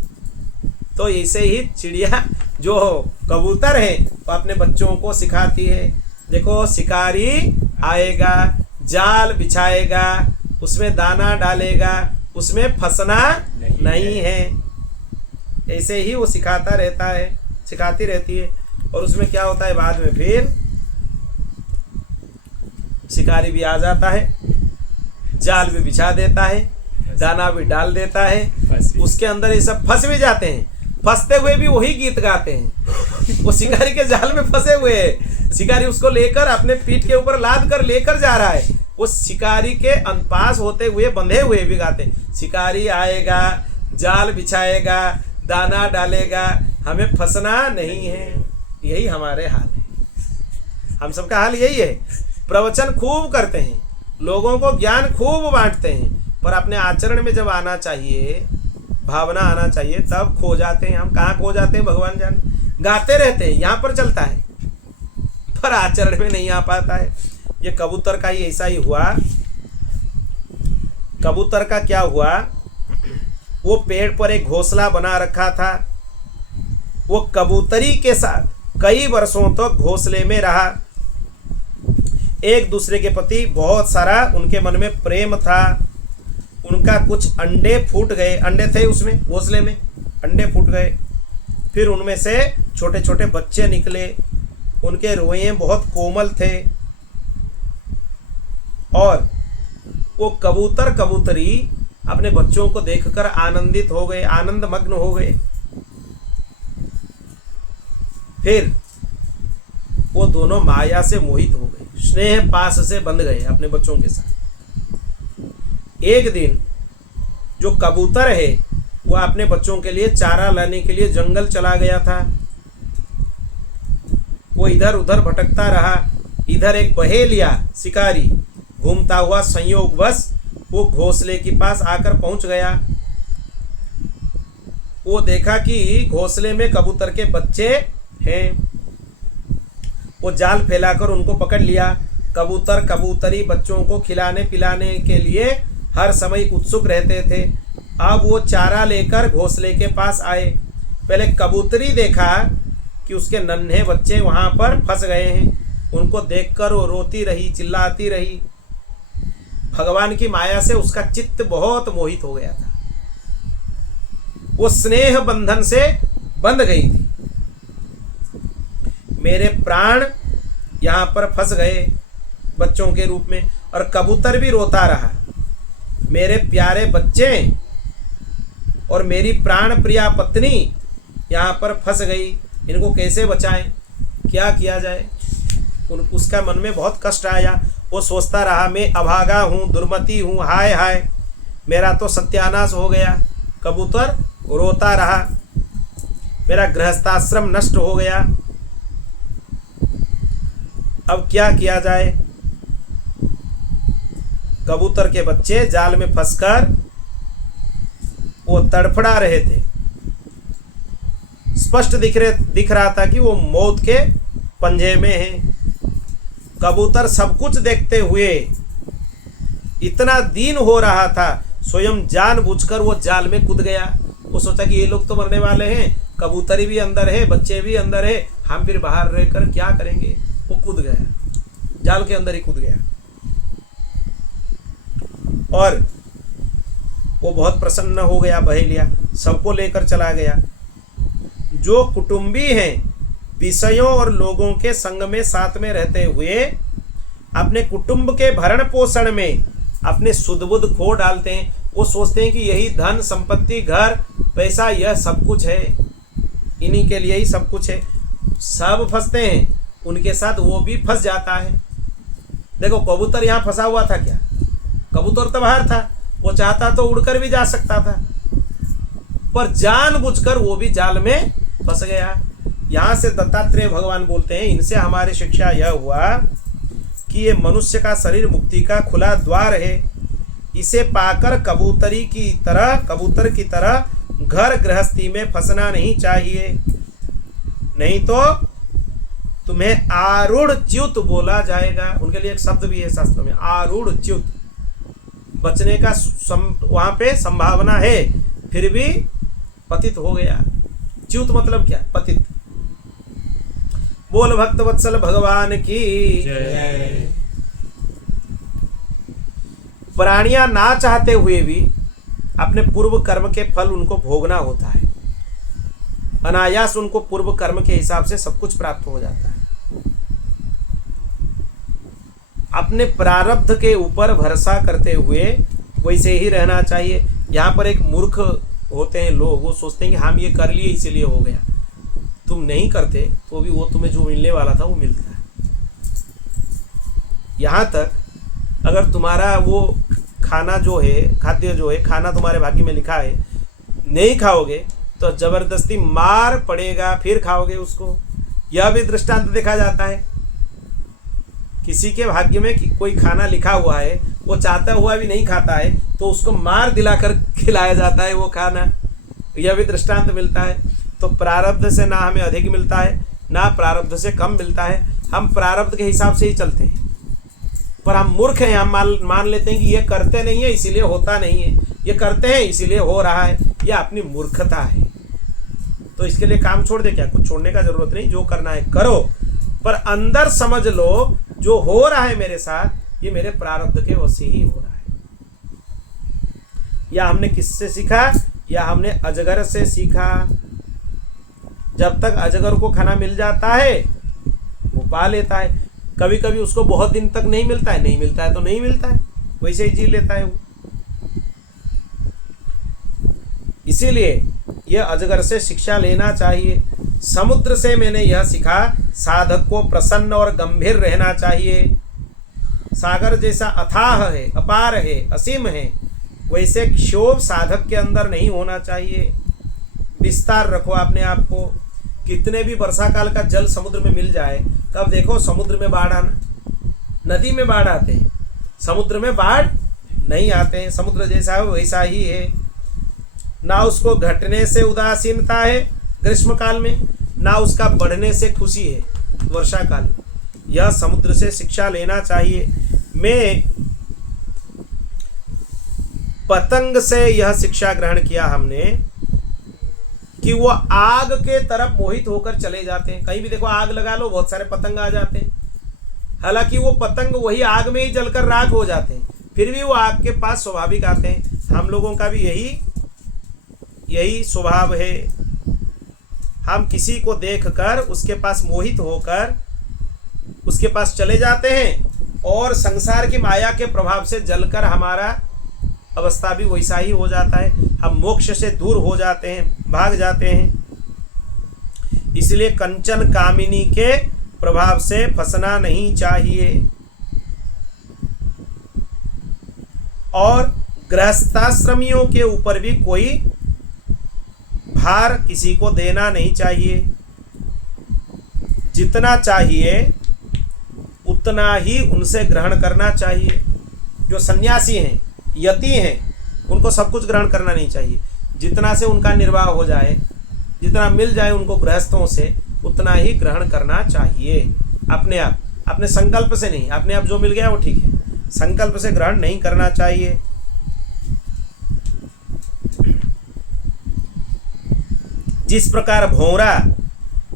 तो ऐसे ही चिड़िया जो कबूतर है वो अपने बच्चों को सिखाती है, देखो शिकारी आएगा, जाल बिछाएगा, उसमें दाना डालेगा, उसमें फंसना नहीं है। ऐसे ही वो सिखाता रहता है, सिखाती रहती है। और उसमें क्या होता है, बाद में फिर शिकारी भी आ जाता है, जाल भी बिछा देता है, दाना भी डाल देता है, उसके अंदर ये सब फंस भी जाते हैं। फंसते हुए भी वही गीत गाते हैं, वो शिकारी के जाल में फंसे हुए हैं, शिकारी उसको लेकर अपने पीठ के ऊपर लाद कर लेकर जा रहा है। वो शिकारी के पास होते हुए बंधे हुए भी गाते, शिकारी आएगा, जाल बिछाएगा, दाना डालेगा, हमें फंसना नहीं है। यही हमारे हाल है, हम सबका हाल यही है। प्रवचन खूब करते हैं, लोगों को ज्ञान खूब बांटते हैं, पर अपने आचरण में जब आना चाहिए, भावना आना चाहिए, तब खो जाते हैं। हम कहाँ खो जाते हैं भगवान जाने। गाते रहते हैं, यहाँ पर चलता है, पर आचरण में नहीं आ पाता है। ये कबूतर का ही ऐसा ही हुआ। कबूतर का क्या हुआ, वो पेड़ पर एक घोंसला बना रखा था। वो कबूतरी के साथ कई वर्षों तक घोंसले में रहा। एक दूसरे के प्रति बहुत सारा उनके मन में प्रेम था। उनका कुछ अंडे फूट गए, अंडे थे उसमें घोंसले में, अंडे फूट गए। फिर उनमें से छोटे छोटे बच्चे निकले। उनके रोए बहुत कोमल थे और वो कबूतर कबूतरी अपने बच्चों को देखकर आनंदित हो गए, आनंद मग्न हो गए। फिर वो दोनों माया से मोहित हो गए, स्नेह पास से बंध गए अपने बच्चों के साथ। एक दिन जो कबूतर है वो अपने बच्चों के लिए चारा लाने के लिए जंगल चला गया था। वो इधर उधर भटकता रहा। इधर एक बहेलिया शिकारी घूमता हुआ संयोगवश वो घोंसले के पास आकर पहुंच गया। वो देखा कि घोंसले में कबूतर के बच्चे हैं। वो जाल फैलाकर उनको पकड़ लिया। कबूतर कबूतरी बच्चों को खिलाने पिलाने के लिए हर समय उत्सुक रहते थे। अब वो चारा लेकर घोंसले के पास आए। पहले कबूतरी देखा कि उसके नन्हे बच्चे वहां पर फंस गए हैं। उनको देखकर वो रोती रही, चिल्लाती रही। भगवान की माया से उसका चित्त बहुत मोहित हो गया था। वो स्नेह बंधन से बंध गई थी। मेरे प्राण यहाँ पर फंस गए बच्चों के रूप में, और कबूतर भी रोता रहा। मेरे प्यारे बच्चे और मेरी प्राण प्रिया पत्नी यहाँ पर फंस गई, इनको कैसे बचाएं, क्या किया जाए। उसका मन में बहुत कष्ट आया। वो सोचता रहा, मैं अभागा हूँ, दुर्मति हूँ, हाय हाय, मेरा तो सत्यानाश हो गया। कबूतर रोता रहा, मेरा गृहस्थाश्रम नष्ट हो गया, अब क्या किया जाए। कबूतर के बच्चे जाल में फंसकर वो तड़फड़ा रहे थे। स्पष्ट दिख रहा था कि वो मौत के पंजे में है। कबूतर सब कुछ देखते हुए इतना दीन हो रहा था, स्वयं जानबूझकर वो जाल में कूद गया। वो सोचा कि ये लोग तो मरने वाले हैं, कबूतरी भी अंदर है, बच्चे भी अंदर है, हम फिर बाहर रहकर क्या करेंगे। वो कूद गया, जाल के अंदर ही कूद गया। और वो बहुत प्रसन्न हो गया, बहेलिया सबको लेकर चला गया। जो कुटुंबी हैं, विषयों और लोगों के संग में साथ में रहते हुए अपने कुटुंब के भरण पोषण में अपने सुध बुध खो डालते हैं। वो सोचते हैं कि यही धन संपत्ति घर पैसा यह सब कुछ है, इन्हीं के लिए ही सब कुछ है। सब फंसते हैं, उनके साथ वो भी फंस जाता है। देखो कबूतर यहाँ फंसा हुआ था क्या, कबूतर तो बाहर था, वो चाहता तो उड़कर भी जा सकता था, पर जानबूझकर वो भी जाल में फंस गया। यहाँ से दत्तात्रेय भगवान बोलते हैं, इनसे हमारी शिक्षा यह हुआ कि ये मनुष्य का शरीर मुक्ति का खुला द्वार है। इसे पाकर कबूतर की तरह घर गृहस्थी में फंसना नहीं चाहिए, नहीं तो तुम्हें आरूढ़ च्युत बोला जाएगा। उनके लिए एक शब्द भी है शास्त्र में, आरूढ़ च्युत। बचने का वहां पे संभावना है, फिर भी पतित हो गया। च्युत मतलब क्या, पतित। बोल भक्त वत्सल भगवान की जय। प्राणियां ना चाहते हुए भी अपने पूर्व कर्म के फल उनको भोगना होता है। अनायास उनको पूर्व कर्म के हिसाब से सब कुछ प्राप्त हो जाता है। अपने प्रारब्ध के ऊपर भरोसा करते हुए वैसे ही रहना चाहिए। यहाँ पर एक मूर्ख होते हैं लोग, वो सोचते हैं कि हम ये कर लिए इसीलिए हो गया। तुम नहीं करते तो भी वो तुम्हें जो मिलने वाला था वो मिलता है। यहाँ तक अगर तुम्हारा वो खाना जो है, खाद्य जो है, खाना तुम्हारे भाग्य में लिखा है, नहीं खाओगे तो जबरदस्ती मार पड़ेगा, फिर खाओगे उसको। यह भी दृष्टांत देखा जाता है। किसी के भाग्य में कोई खाना लिखा हुआ है, वो चाहता हुआ भी नहीं खाता है, तो उसको मार दिलाकर खिलाया जाता है वो खाना। यह भी दृष्टांत मिलता है। तो प्रारब्ध से ना हमें अधिक मिलता है, ना प्रारब्ध से कम मिलता है। हम प्रारब्ध के हिसाब से ही चलते हैं। पर हम मूर्ख हैं, हम मान लेते हैं कि ये करते नहीं है इसीलिए होता नहीं है, ये करते हैं इसीलिए हो रहा है। ये अपनी मूर्खता है। तो इसके लिए काम छोड़ दे क्या? कुछ छोड़ने का जरूरत नहीं, जो करना है करो, पर अंदर समझ लो जो हो रहा है मेरे साथ, ये मेरे प्रारब्ध के वश ही हो रहा है। या हमने किससे सीखा? या हमने अजगर से सीखा। जब तक अजगर को खाना मिल जाता है वो पा लेता है। कभी कभी उसको बहुत दिन तक नहीं मिलता है, नहीं मिलता है तो नहीं मिलता है, वैसे ही जी लेता है वो। इसीलिए यह अजगर से शिक्षा लेना चाहिए। समुद्र से मैंने यह सीखा, साधक को प्रसन्न और गंभीर रहना चाहिए। सागर जैसा अथाह है, अपार है, असीम है, वैसे क्षोभ साधक के अंदर नहीं होना चाहिए। विस्तार रखो अपने आप को। कितने भी वर्षा काल का जल समुद्र में मिल जाए, तब देखो समुद्र में बाढ़ आना, नदी में बाढ़ आते हैं, समुद्र में बाढ़ नहीं आते हैं। समुद्र जैसा है वैसा ही है। ना उसको घटने से उदासीनता है ग्रीष्म काल में, ना उसका बढ़ने से खुशी है वर्षा काल। यह समुद्र से शिक्षा लेना चाहिए। मैं पतंग से यह शिक्षा ग्रहण किया हमने कि वो आग के तरफ मोहित होकर चले जाते हैं। कहीं भी देखो आग लगा लो, बहुत सारे पतंग आ जाते हैं। हालांकि वो पतंग वही आग में ही जलकर राख हो जाते हैं, फिर भी वो आग के पास स्वाभाविक आते हैं। हम लोगों का भी यही स्वभाव है। हम किसी को देखकर उसके पास मोहित होकर उसके पास चले जाते हैं और संसार की माया के प्रभाव से जलकर हमारा अवस्था भी वैसा ही हो जाता है। हम मोक्ष से दूर हो जाते हैं, भाग जाते हैं। इसलिए कंचन कामिनी के प्रभाव से फंसना नहीं चाहिए और गृहस्थाश्रमियों के ऊपर भी कोई भार किसी को देना नहीं चाहिए। जितना चाहिए उतना ही उनसे ग्रहण करना चाहिए। जो सन्यासी हैं, यति हैं, उनको सब कुछ ग्रहण करना नहीं चाहिए। जितना से उनका निर्वाह हो जाए, जितना मिल जाए उनको गृहस्थों से, उतना ही ग्रहण करना चाहिए। अपने आप, अपने संकल्प से नहीं। अपने आप जो मिल गया वो ठीक है, संकल्प से ग्रहण नहीं करना चाहिए। जिस प्रकार भौरा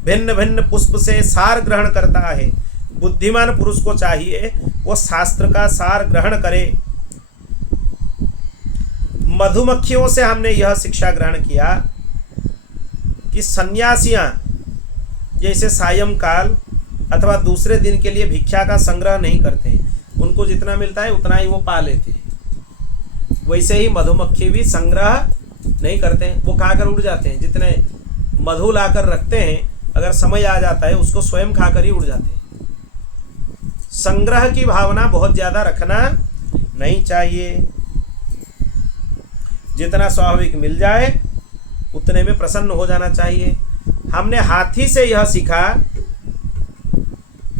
भिन्न भिन्न पुष्प से सार ग्रहण करता है, बुद्धिमान पुरुष को चाहिए वो शास्त्र का सार ग्रहण करे। मधुमक्खियों से हमने यह शिक्षा ग्रहण किया कि सन्यासियां जैसे सायंकाल अथवा दूसरे दिन के लिए भिक्षा का संग्रह नहीं करते हैं, उनको जितना मिलता है उतना ही वो पा लेते हैं। वैसे ही मधुमक्खी भी संग्रह नहीं करते हैं, वो खाकर उड़ जाते हैं। जितने मधु लाकर रखते हैं, अगर समय आ जाता है उसको स्वयं खाकर ही उड़ जाते हैं। संग्रह की भावना बहुत ज्यादा रखना नहीं चाहिए। जितना स्वाभाविक मिल जाए उतने में प्रसन्न हो जाना चाहिए। हमने हाथी से यह सीखा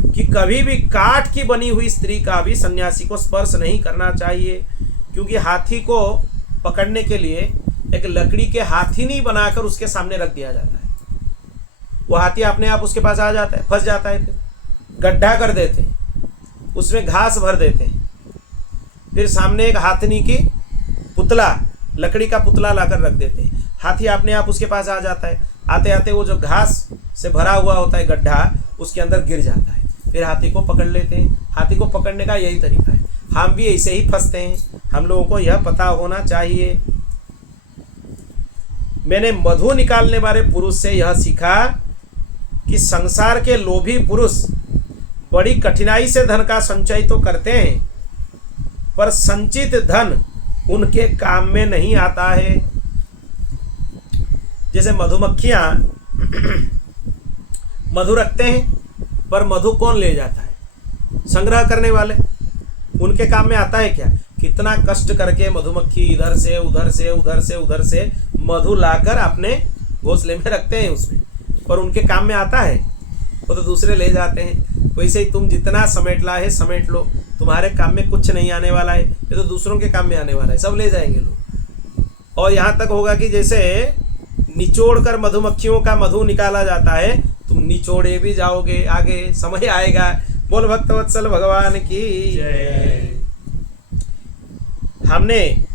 कि कभी भी काठ की बनी हुई स्त्री का भी सन्यासी को स्पर्श नहीं करना चाहिए, क्योंकि हाथी को पकड़ने के लिए एक लकड़ी के हाथीनी बनाकर उसके सामने रख दिया जाता है। वो हाथी अपने आप उसके पास आ जाता है, फंस जाता है, फिर गड्ढा कर देते हैं, उसमें घास भर देते हैं, फिर सामने एक हाथनी की पुतला, लकड़ी का पुतला लाकर रख देते हैं। हाथी अपने आप उसके पास आ जाता है। आते आते वो जो घास से भरा हुआ होता है गड्ढा, उसके अंदर गिर जाता है, फिर हाथी को पकड़ लेते हैं। हाथी को पकड़ने का यही तरीका है। हम भी ऐसे ही फंसते हैं, हम लोगों को यह पता होना चाहिए। मैंने मधु निकालने वाले पुरुष से यह सीखा कि संसार के लोभी पुरुष बड़ी कठिनाई से धन का संचय तो करते हैं, पर संचित धन उनके काम में नहीं आता है। जैसे मधुमक्खियां मधु रखते हैं, पर मधु कौन ले जाता है? संग्रह करने वाले। उनके काम में आता है क्या? कितना कष्ट करके मधुमक्खी इधर से उधर से उधर से उधर से मधु लाकर अपने घोंसले में रखते हैं उसमें, पर उनके काम में आता है? वो तो दूसरे ले जाते हैं। वैसे ही तुम जितना समेट ला है समेट लो, तुम्हारे काम में कुछ नहीं आने वाला है, ये तो दूसरों के काम में आने वाला है, सब ले जाएंगे लोग। और यहाँ तक होगा कि जैसे निचोड़ कर मधुमक्खियों का मधु निकाला जाता है, तुम निचोड़े भी जाओगे, आगे समय आएगा। बोल भक्तवत्सल भगवान की जय। हमने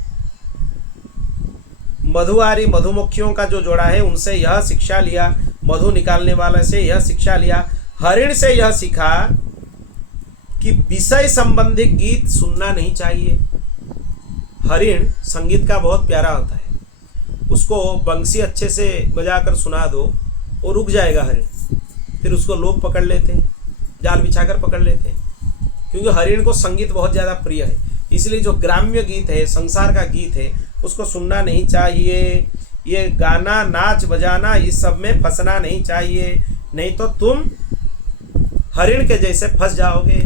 मधुआरी मधुमक्खियों का जो जोड़ा है उनसे यह शिक्षा लिया, मधु निकालने वाले से यह शिक्षा लिया, हरिण से यह सीखा कि विषय संबंधी गीत सुनना नहीं चाहिए। हरिण संगीत का बहुत प्यारा होता है, उसको बंसी अच्छे से बजाकर सुना दो, वो रुक जाएगा हरिण। फिर उसको लोग पकड़ लेते हैं, जाल बिछाकर पकड़ लेते हैं, क्योंकि हरिण को संगीत बहुत ज़्यादा प्रिय है। इसलिए जो ग्राम्य गीत है, संसार का गीत है, उसको सुनना नहीं चाहिए। ये गाना नाच बजाना इस सब में फंसना नहीं चाहिए, नहीं तो तुम हरिण के जैसे फंस जाओगे।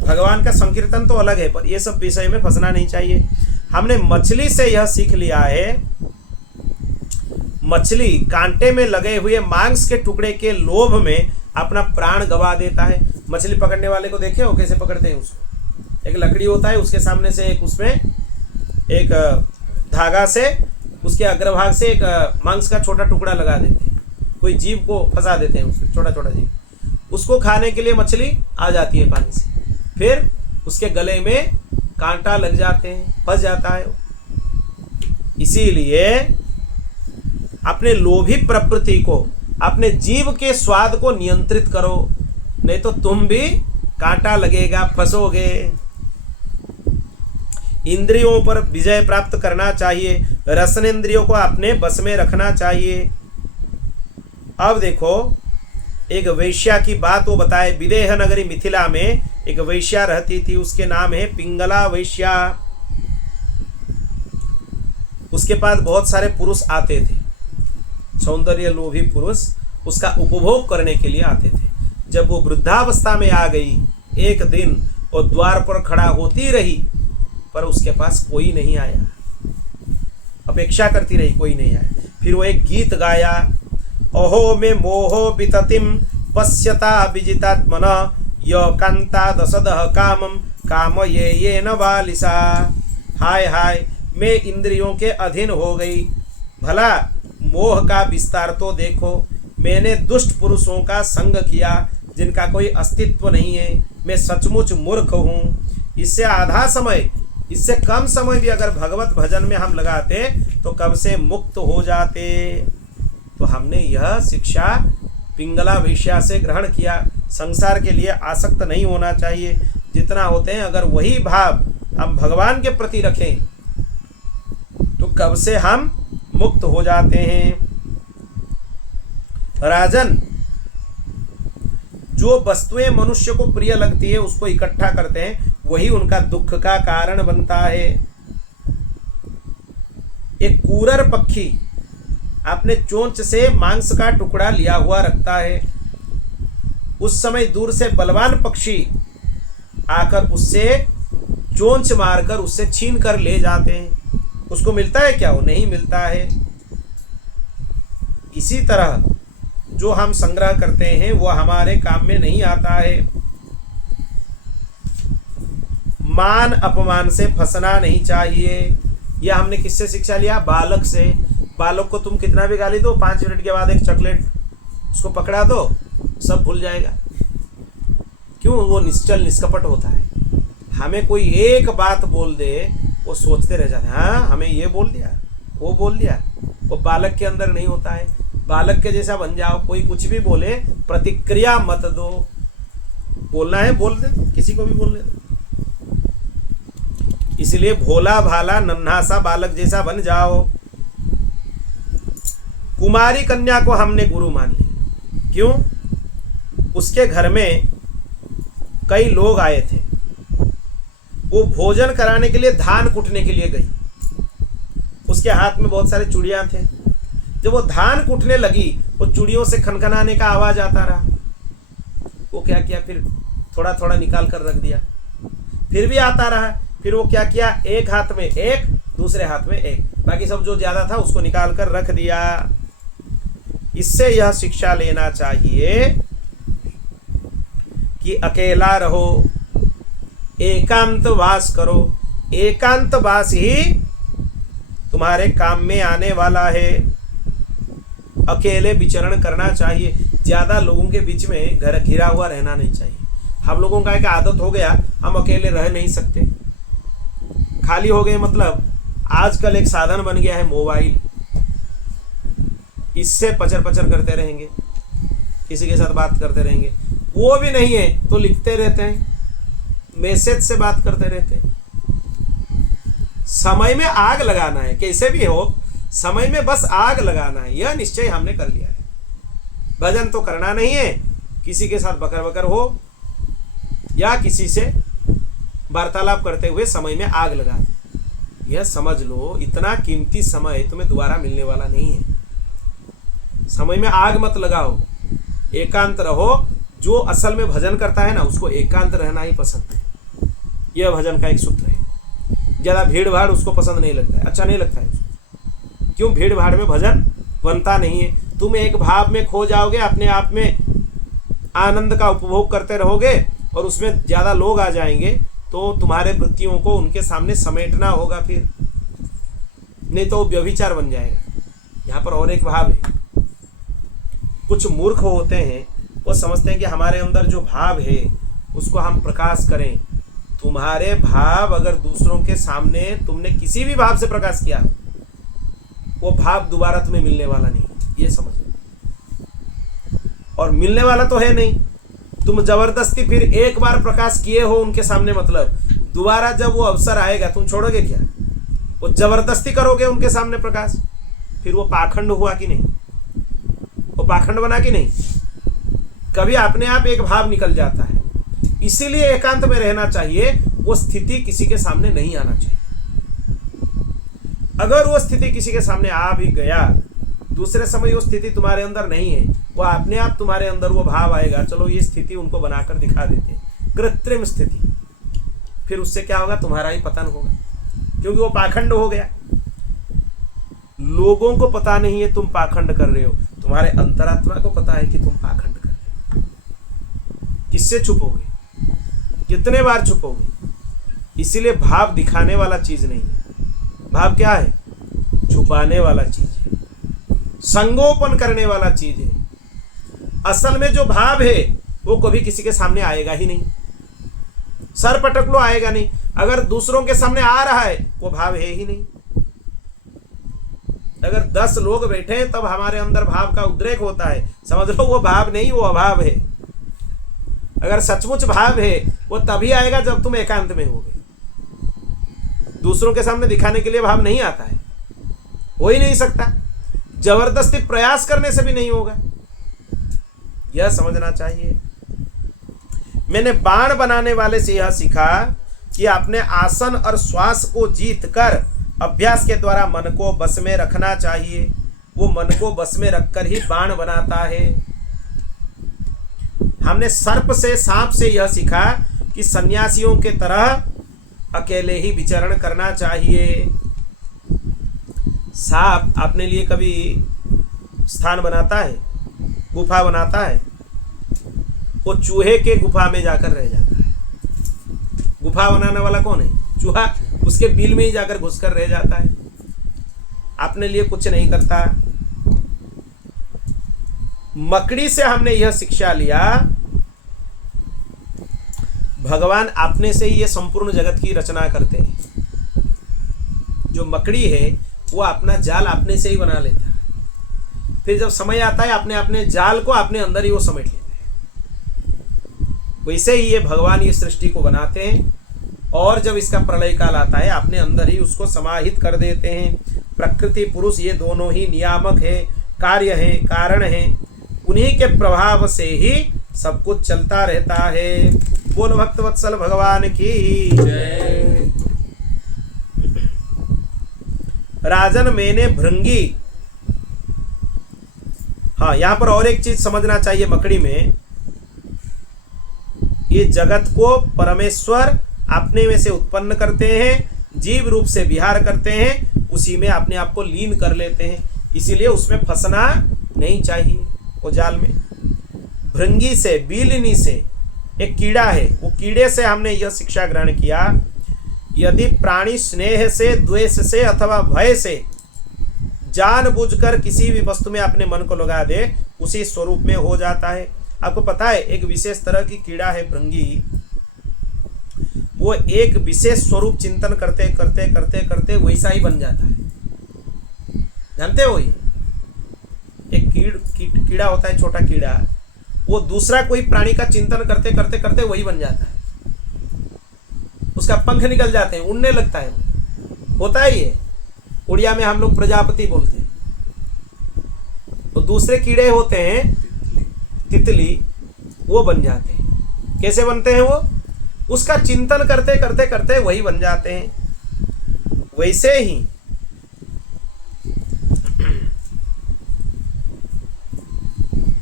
भगवान का संकीर्तन तो अलग है, पर ये सब विषय में फंसना नहीं चाहिए। हमने मछली से यह सीख लिया है, मछली कांटे में लगे हुए मांस के टुकड़े के लोभ में अपना प्राण गवा देता है। मछली पकड़ने वाले को देखे हो कैसे पकड़ते हैं उसको? एक लकड़ी होता है, उसके सामने से एक उसमें एक धागा से उसके अग्रभाग से एक मांस का छोटा टुकड़ा लगा देते हैं, कोई जीव को फंसा देते हैं उसमें, छोटा छोटा जीव। उसको खाने के लिए मछली आ जाती है पानी से, फिर उसके गले में कांटा लग जाते हैं, फंस जाता है। इसीलिए अपने लोभी प्रवृत्ति को, अपने जीव के स्वाद को नियंत्रित करो, नहीं तो तुम भी कांटा लगेगा, फंसोगे। इंद्रियों पर विजय प्राप्त करना चाहिए, रसनेंद्रियों को अपने बस में रखना चाहिए। अब देखो, एक वैश्या की बात वो बताए। विदेह नगरी मिथिला में एक वैश्या रहती थी, उसके नाम है पिंगला वैश्या। उसके पास बहुत सारे पुरुष आते थे, सौंदर्य लोभी पुरुष उसका उपभोग करने के लिए आते थे। जब वो वृद्धावस्था में आ गई, एक दिन वो द्वार पर खड़ा होती रही, पर उसके पास कोई नहीं आया। अपेक्षा करती रही, कोई नहीं आया। फिर वो एक गीत गाया, अहो में मोहो विततिम पश्यता विजितात्मना य कांता दशदह कामम काम ये न बालिसा। हाय हाय, मैं इंद्रियों के अधीन हो गई, भला मोह का विस्तार तो देखो। मैंने दुष्ट पुरुषों का संग किया जिनका कोई अस्तित्व नहीं है। मैं सचमुच मूर्ख हूँ। इससे आधा समय, इससे कम समय भी अगर भगवत भजन में हम लगाते तो कब से मुक्त हो जाते। तो हमने यह शिक्षा पिंगला वैश्या से ग्रहण किया। संसार के लिए आसक्त नहीं होना चाहिए। जितना होते हैं अगर वही भाव हम भगवान के प्रति रखें तो कब से हम मुक्त हो जाते हैं। राजन, जो वस्तुएं मनुष्य को प्रिय लगती है उसको इकट्ठा करते हैं, वही उनका दुख का कारण बनता है। एक कूरर पक्षी अपने चोंच से मांस का टुकड़ा लिया हुआ रखता है। उस समय दूर से बलवान पक्षी आकर उससे चोंच मारकर उससे छीन कर ले जाते हैं। उसको मिलता है क्या? वो नहीं मिलता है। इसी तरह जो हम संग्रह करते हैं वो हमारे काम में नहीं आता है। मान अपमान से फंसना नहीं चाहिए। यह हमने किससे शिक्षा लिया? बालक से। बालक को तुम कितना भी गाली दो, 5 मिनट के बाद एक चॉकलेट उसको पकड़ा दो, सब भूल जाएगा। क्यों? वो निश्चल निष्कपट होता है। हमें कोई एक बात बोल दे, वो सोचते रह जाते हैं, हाँ हमें ये बोल दिया, वो बोल दिया। वो बालक के अंदर नहीं होता है। बालक के जैसा बन जाओ। कोई कुछ भी बोले प्रतिक्रिया मत दो। बोलना है बोल दे, तो किसी को भी बोलने दो। इसलिए भोला भाला नन्हा सा बालक जैसा बन जाओ। कुमारी कन्या को हमने गुरु मान लिया। क्यों? उसके घर में कई लोग आए थे। वो भोजन कराने के लिए धान कूटने के लिए गई। उसके हाथ में बहुत सारे चूड़ियां थे। जब वो धान कूटने लगी, वो चूड़ियों से खनखनाने का आवाज आता रहा। वो क्या किया, फिर थोड़ा थोड़ा निकाल कर रख दिया। फिर भी आता रहा। फिर वो क्या किया, एक हाथ में एक, दूसरे हाथ में एक, बाकी सब जो ज्यादा था उसको निकाल कर रख दिया। इससे यह शिक्षा लेना चाहिए कि अकेला रहो, एकांत वास करो। एकांत वास ही तुम्हारे काम में आने वाला है। अकेले विचरण करना चाहिए। ज्यादा लोगों के बीच में घर घिरा हुआ रहना नहीं चाहिए। हम लोगों का एक आदत हो गया, हम अकेले रह नहीं सकते, खाली हो गए। मतलब आजकल एक साधन बन गया है मोबाइल, इससे पचर पचर करते रहेंगे, किसी के साथ बात करते रहेंगे। वो भी नहीं है तो लिखते रहते हैं, मैसेज से बात करते रहते हैं। समय में आग लगाना है, कैसे भी हो समय में बस आग लगाना है, यह निश्चय हमने कर लिया है। भजन तो करना नहीं है, किसी के साथ बकर बकर हो या किसी से वार्तालाप करते हुए समय में आग लगा दे। यह समझ लो, इतना कीमती समय तुम्हें दोबारा मिलने वाला नहीं है। समय में आग मत लगाओ, एकांत रहो। जो असल में भजन करता है ना, उसको एकांत रहना ही पसंद है। यह भजन का एक सूत्र है। ज्यादा भीड़ भाड़ उसको पसंद नहीं लगता है, अच्छा नहीं लगता है उसको। क्यों? भीड़ भाड़ में भजन बनता नहीं है। तुम एक भाव में खो जाओगे, अपने आप में आनंद का उपभोग करते रहोगे और उसमें ज्यादा लोग आ जाएंगे तो तुम्हारे वृत्तियों को उनके सामने समेटना होगा, फिर नहीं तो व्यभिचार बन जाएगा। यहाँ पर और एक भाव है। कुछ मूर्ख होते हैं, वो समझते हैं कि हमारे अंदर जो भाव है उसको हम प्रकाश करें। तुम्हारे भाव अगर दूसरों के सामने तुमने किसी भी भाव से प्रकाश किया, वो भाव दोबारा तुम्हें मिलने वाला नहीं, ये समझ लो। और मिलने वाला तो है नहीं। तुम जबरदस्ती फिर एक बार प्रकाश किए हो उनके सामने, मतलब दोबारा जब वो अवसर आएगा तुम छोड़ोगे क्या? वो जबरदस्ती करोगे उनके सामने प्रकाश, फिर वो पाखंड हुआ कि नहीं? वो पाखंड बना कि नहीं? कभी अपने आप एक भाव निकल जाता है। इसीलिए एकांत में रहना चाहिए। वो स्थिति किसी के सामने नहीं आना चाहिए। अगर वो स्थिति किसी के सामने आ भी गया, दूसरे समय वो स्थिति तुम्हारे अंदर नहीं है, वो अपने आप तुम्हारे अंदर वो भाव आएगा, चलो ये स्थिति उनको बनाकर दिखा देते हैं, कृत्रिम स्थिति। फिर उससे क्या होगा? तुम्हारा ही पतन होगा, क्योंकि वो पाखंड हो गया। लोगों को पता नहीं है तुम पाखंड कर रहे हो, तुम्हारे अंतरात्मा को पता है कि तुम पाखंड कर रहे हो। किससे छुपोगे? कितने बार छुपोगे? इसीलिए भाव दिखाने वाला चीज नहीं है। भाव क्या है? छुपाने वाला चीज है, संगोपन करने वाला चीज है। असल में जो भाव है वो कभी किसी के सामने आएगा ही नहीं। सर पटक लो, आएगा नहीं। अगर दूसरों के सामने आ रहा है वो भाव है ही नहीं। अगर 10 लोग बैठे हैं तब हमारे अंदर भाव का उद्रेक होता है, समझ लो वो भाव नहीं, वो अभाव है। अगर सचमुच भाव है वो तभी आएगा जब तुम एकांत में होगे। दूसरों के सामने दिखाने के लिए भाव नहीं आता है, हो ही नहीं सकता। जबरदस्ती प्रयास करने से भी नहीं होगा, यह समझना चाहिए। मैंने बाण बनाने वाले से यह सीखा कि अपने आसन और श्वास को जीत कर अभ्यास के द्वारा मन को बस में रखना चाहिए। वो मन को बस में रखकर ही बाण बनाता है। हमने सर्प से, सांप से यह सीखा कि सन्यासियों के तरह अकेले ही विचरण करना चाहिए। सांप अपने लिए कभी स्थान बनाता है, गुफा बनाता है? वो चूहे के गुफा में जाकर रह जाता है। गुफा बनाने वाला कौन है? चूहा। उसके बिल में ही जाकर घुसकर रह जाता है, अपने लिए कुछ नहीं करता। मकड़ी से हमने यह शिक्षा लिया, भगवान अपने से ही ये संपूर्ण जगत की रचना करते हैं। जो मकड़ी है वो अपना जाल अपने से ही बना लेता है, फिर जब समय आता है अपने अपने जाल को अपने अंदर ही वो समेट लेते हैं। वैसे ही ये भगवान ये सृष्टि को बनाते हैं और जब इसका प्रलय काल आता है अपने अंदर ही उसको समाहित कर देते हैं। प्रकृति पुरुष ये दोनों ही नियामक है, कार्य है, कारण है। उन्हीं के प्रभाव से ही सब कुछ चलता रहता है। बोल भक्तवत्सल भगवान की जय। राजन मैंने भृंगी। हाँ, यहां पर और एक चीज समझना चाहिए। मकड़ी में ये जगत को परमेश्वर अपने में से उत्पन्न करते हैं, जीव रूप से विहार करते हैं, उसी में अपने आप को लीन कर लेते हैं। इसीलिए उसमें फंसना नहीं चाहिए। वो जाल में भृंगी से, बीलिनी से, एक कीड़ा है, वो कीड़े से हमने यह शिक्षा ग्रहण किया, यदि प्राणी स्नेह से, द्वेष से अथवा भय से जानबूझकर किसी भी वस्तु में अपने मन को लगा दे, उसी स्वरूप में हो जाता है। आपको पता है एक विशेष तरह की कीड़ा है भृंगी, वो एक विशेष स्वरूप चिंतन करते करते करते करते वैसा ही बन जाता है। जानते हो, ये एक कीड़ा होता है, छोटा कीड़ा, वो दूसरा कोई प्राणी का चिंतन करते करते करते वही बन जाता है। उसका पंख निकल जाते हैं, उड़ने लगता है। होता है ये, उड़िया में हम लोग प्रजापति बोलते हैं। तो दूसरे कीड़े होते हैं तितली, वो बन जाते हैं। कैसे बनते हैं वो? उसका चिंतन करते करते करते वही बन जाते हैं। वैसे ही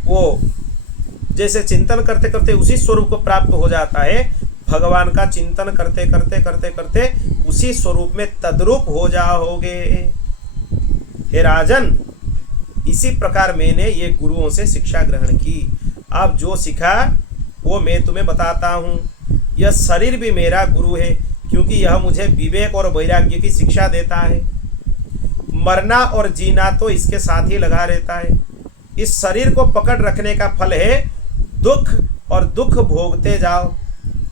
वो जैसे चिंतन करते करते उसी स्वरूप को प्राप्त हो जाता है, भगवान का चिंतन करते करते करते करते उसी स्वरूप में तद्रूप हो जाओगे। हे राजन, इसी प्रकार मैंने ये गुरुओं से शिक्षा ग्रहण की। अब जो सीखा वो मैं तुम्हें बताता हूँ। यह शरीर भी मेरा गुरु है, क्योंकि यह मुझे विवेक और वैराग्य की शिक्षा देता है। मरना और जीना तो इसके साथ ही लगा रहता है। इस शरीर को पकड़ रखने का फल है दुख, और दुख भोगते जाओ।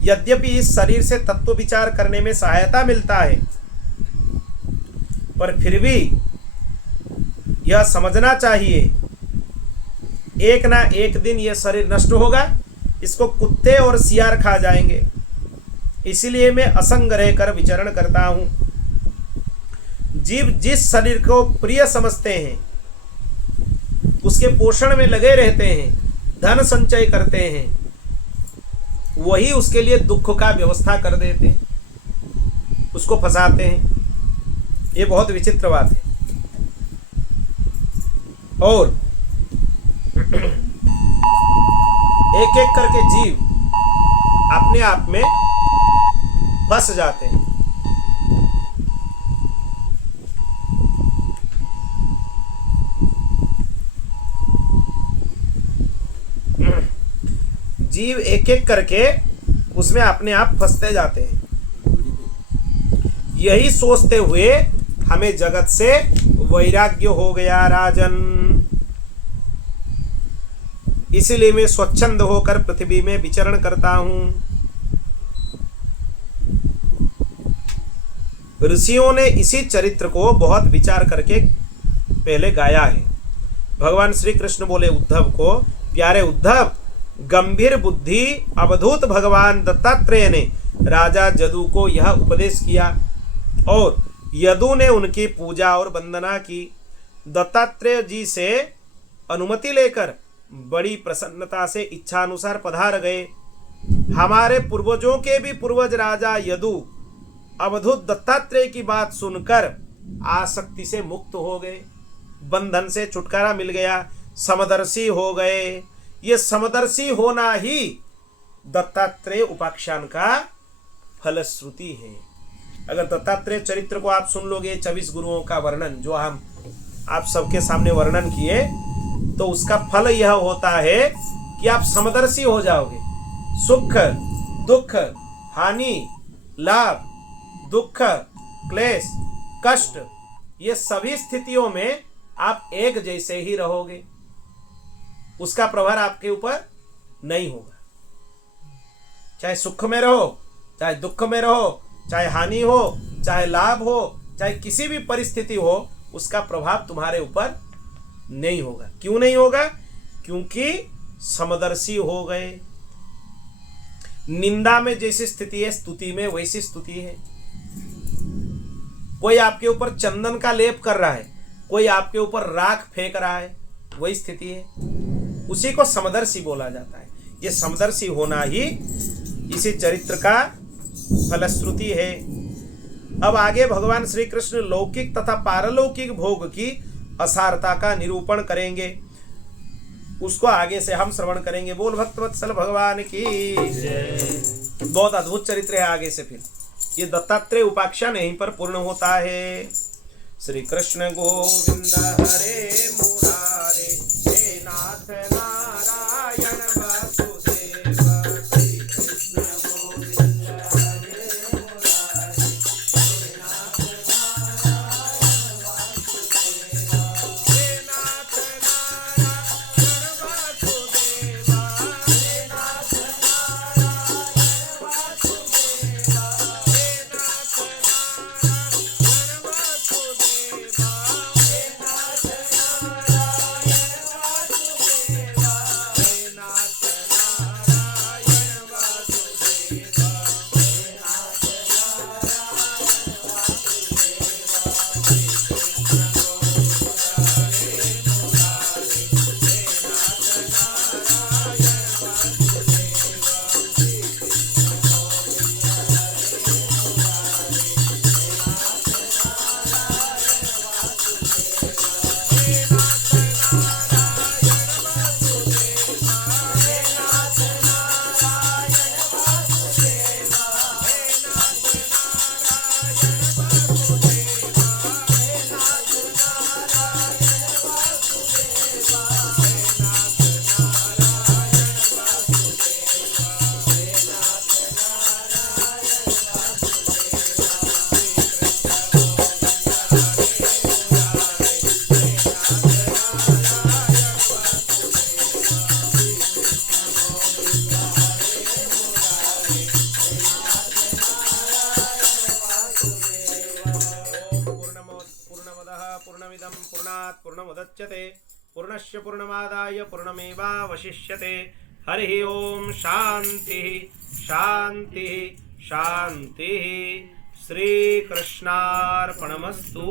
यद्यपि इस शरीर से तत्व विचार करने में सहायता मिलता है, पर फिर भी यह समझना चाहिए एक ना एक दिन यह शरीर नष्ट होगा, इसको कुत्ते और सियार खा जाएंगे। इसलिए मैं असंग रहकर विचरण करता हूं। जीव जिस शरीर को प्रिय समझते हैं, उसके पोषण में लगे रहते हैं, धन संचय करते हैं, वही उसके लिए दुख का व्यवस्था कर देते हैं, उसको फंसाते हैं। ये बहुत विचित्र बात है। और एक एक करके जीव अपने आप में फंस जाते हैं। जीव एक एक करके उसमें अपने आप फंसते जाते हैं। यही सोचते हुए हमें जगत से वैराग्य हो गया राजन। इसीलिए मैं स्वच्छंद होकर पृथ्वी में विचरण करता हूं। ऋषियों ने इसी चरित्र को बहुत विचार करके पहले गाया है। भगवान श्री कृष्ण बोले उद्धव को, प्यारे उद्धव, गंभीर बुद्धि अवधूत भगवान दत्तात्रेय ने राजा यदु को यह उपदेश किया और यदु ने उनकी पूजा और वंदना की। दत्तात्रेय जी से अनुमति लेकर बड़ी प्रसन्नता से इच्छानुसार पधार गए। हमारे पूर्वजों के भी पूर्वज राजा यदु अवधूत दत्तात्रेय की बात सुनकर आसक्ति से मुक्त हो गए, बंधन से छुटकारा मिल गया, समदर्शी हो गए। ये समदर्शी होना ही दत्तात्रेय उपाख्यान का फलश्रुति है। अगर दत्तात्रेय चरित्र को आप सुन लोगे, 24 गुरुओं का वर्णन जो हम आप सबके सामने वर्णन किए, तो उसका फल यह होता है कि आप समदर्शी हो जाओगे। सुख दुख, हानि लाभ, दुख क्लेश कष्ट, ये सभी स्थितियों में आप एक जैसे ही रहोगे। उसका प्रभाव आपके ऊपर नहीं होगा। चाहे सुख में रहो, चाहे दुख में रहो, चाहे हानि हो, चाहे लाभ हो, चाहे किसी भी परिस्थिति हो, उसका प्रभाव तुम्हारे ऊपर नहीं होगा। क्यों नहीं होगा? क्योंकि समदर्शी हो गए। निंदा में जैसी स्थिति है, स्तुति में वैसी स्तुति है। कोई आपके ऊपर चंदन का लेप कर रहा है, कोई आपके ऊपर राख फेंक रहा है, वही स्थिति है। उसी को समदर्शी बोला जाता है। ये समदर्शी होना ही इसी चरित्र का फलश्रुति है। अब आगे भगवान श्री कृष्ण लौकिक तथा पारलौकिक भोग की असारता का निरूपण करेंगे। उसको आगे से हम श्रवण करेंगे। बोल भक्तवत्सल भगवान की जय। बहुत अद्भुत चरित्र है आगे से। फिर ये दत्तात्रेय उपाख्यान यहीं पर पूर्ण होता है। श्री कृष्ण गोविंद हरे मुरारे, हे नाथ नारायण वासुदेव। श्री कृष्ण गोविंद हरे मुरारे, हे नाथ नारायण वासुदेव। हे नाथ नारायण वासुदेव, हे नाथ नारायण वासुदेव, हे नाथ नारायण वासुदेव, हे नाथ नारायण वासुदेव, हे नाथ नारायण वासुदेव, हे नाथ नारायण वासुदेव। श्री कृष्ण गोविंद हरे मुरारे, हे नाथ नारायण वासुदेव। श्री कृष्ण गोविंद हरे मुरारे, हे नाथ नारायण वासुदेव, हे नाथ नारायण वासुदेव, हे नाथ नारायण वासुदेव, हे नाथ नारायण वासुदेव, हे नाथ नारायण वासुदेव, हे नाथ नारायण वासुदेव, हे नाथ नारायण पूर्णमदः पूर्णमिदं पूर्णात् पूर्णमुदच्यते पूर्णस्य पूर्णमादाय पूर्णमेवावशिष्यते। हरिः ओम शान्तिः शान्तिः शान्तिः। श्रीकृष्णार्पणमस्तु।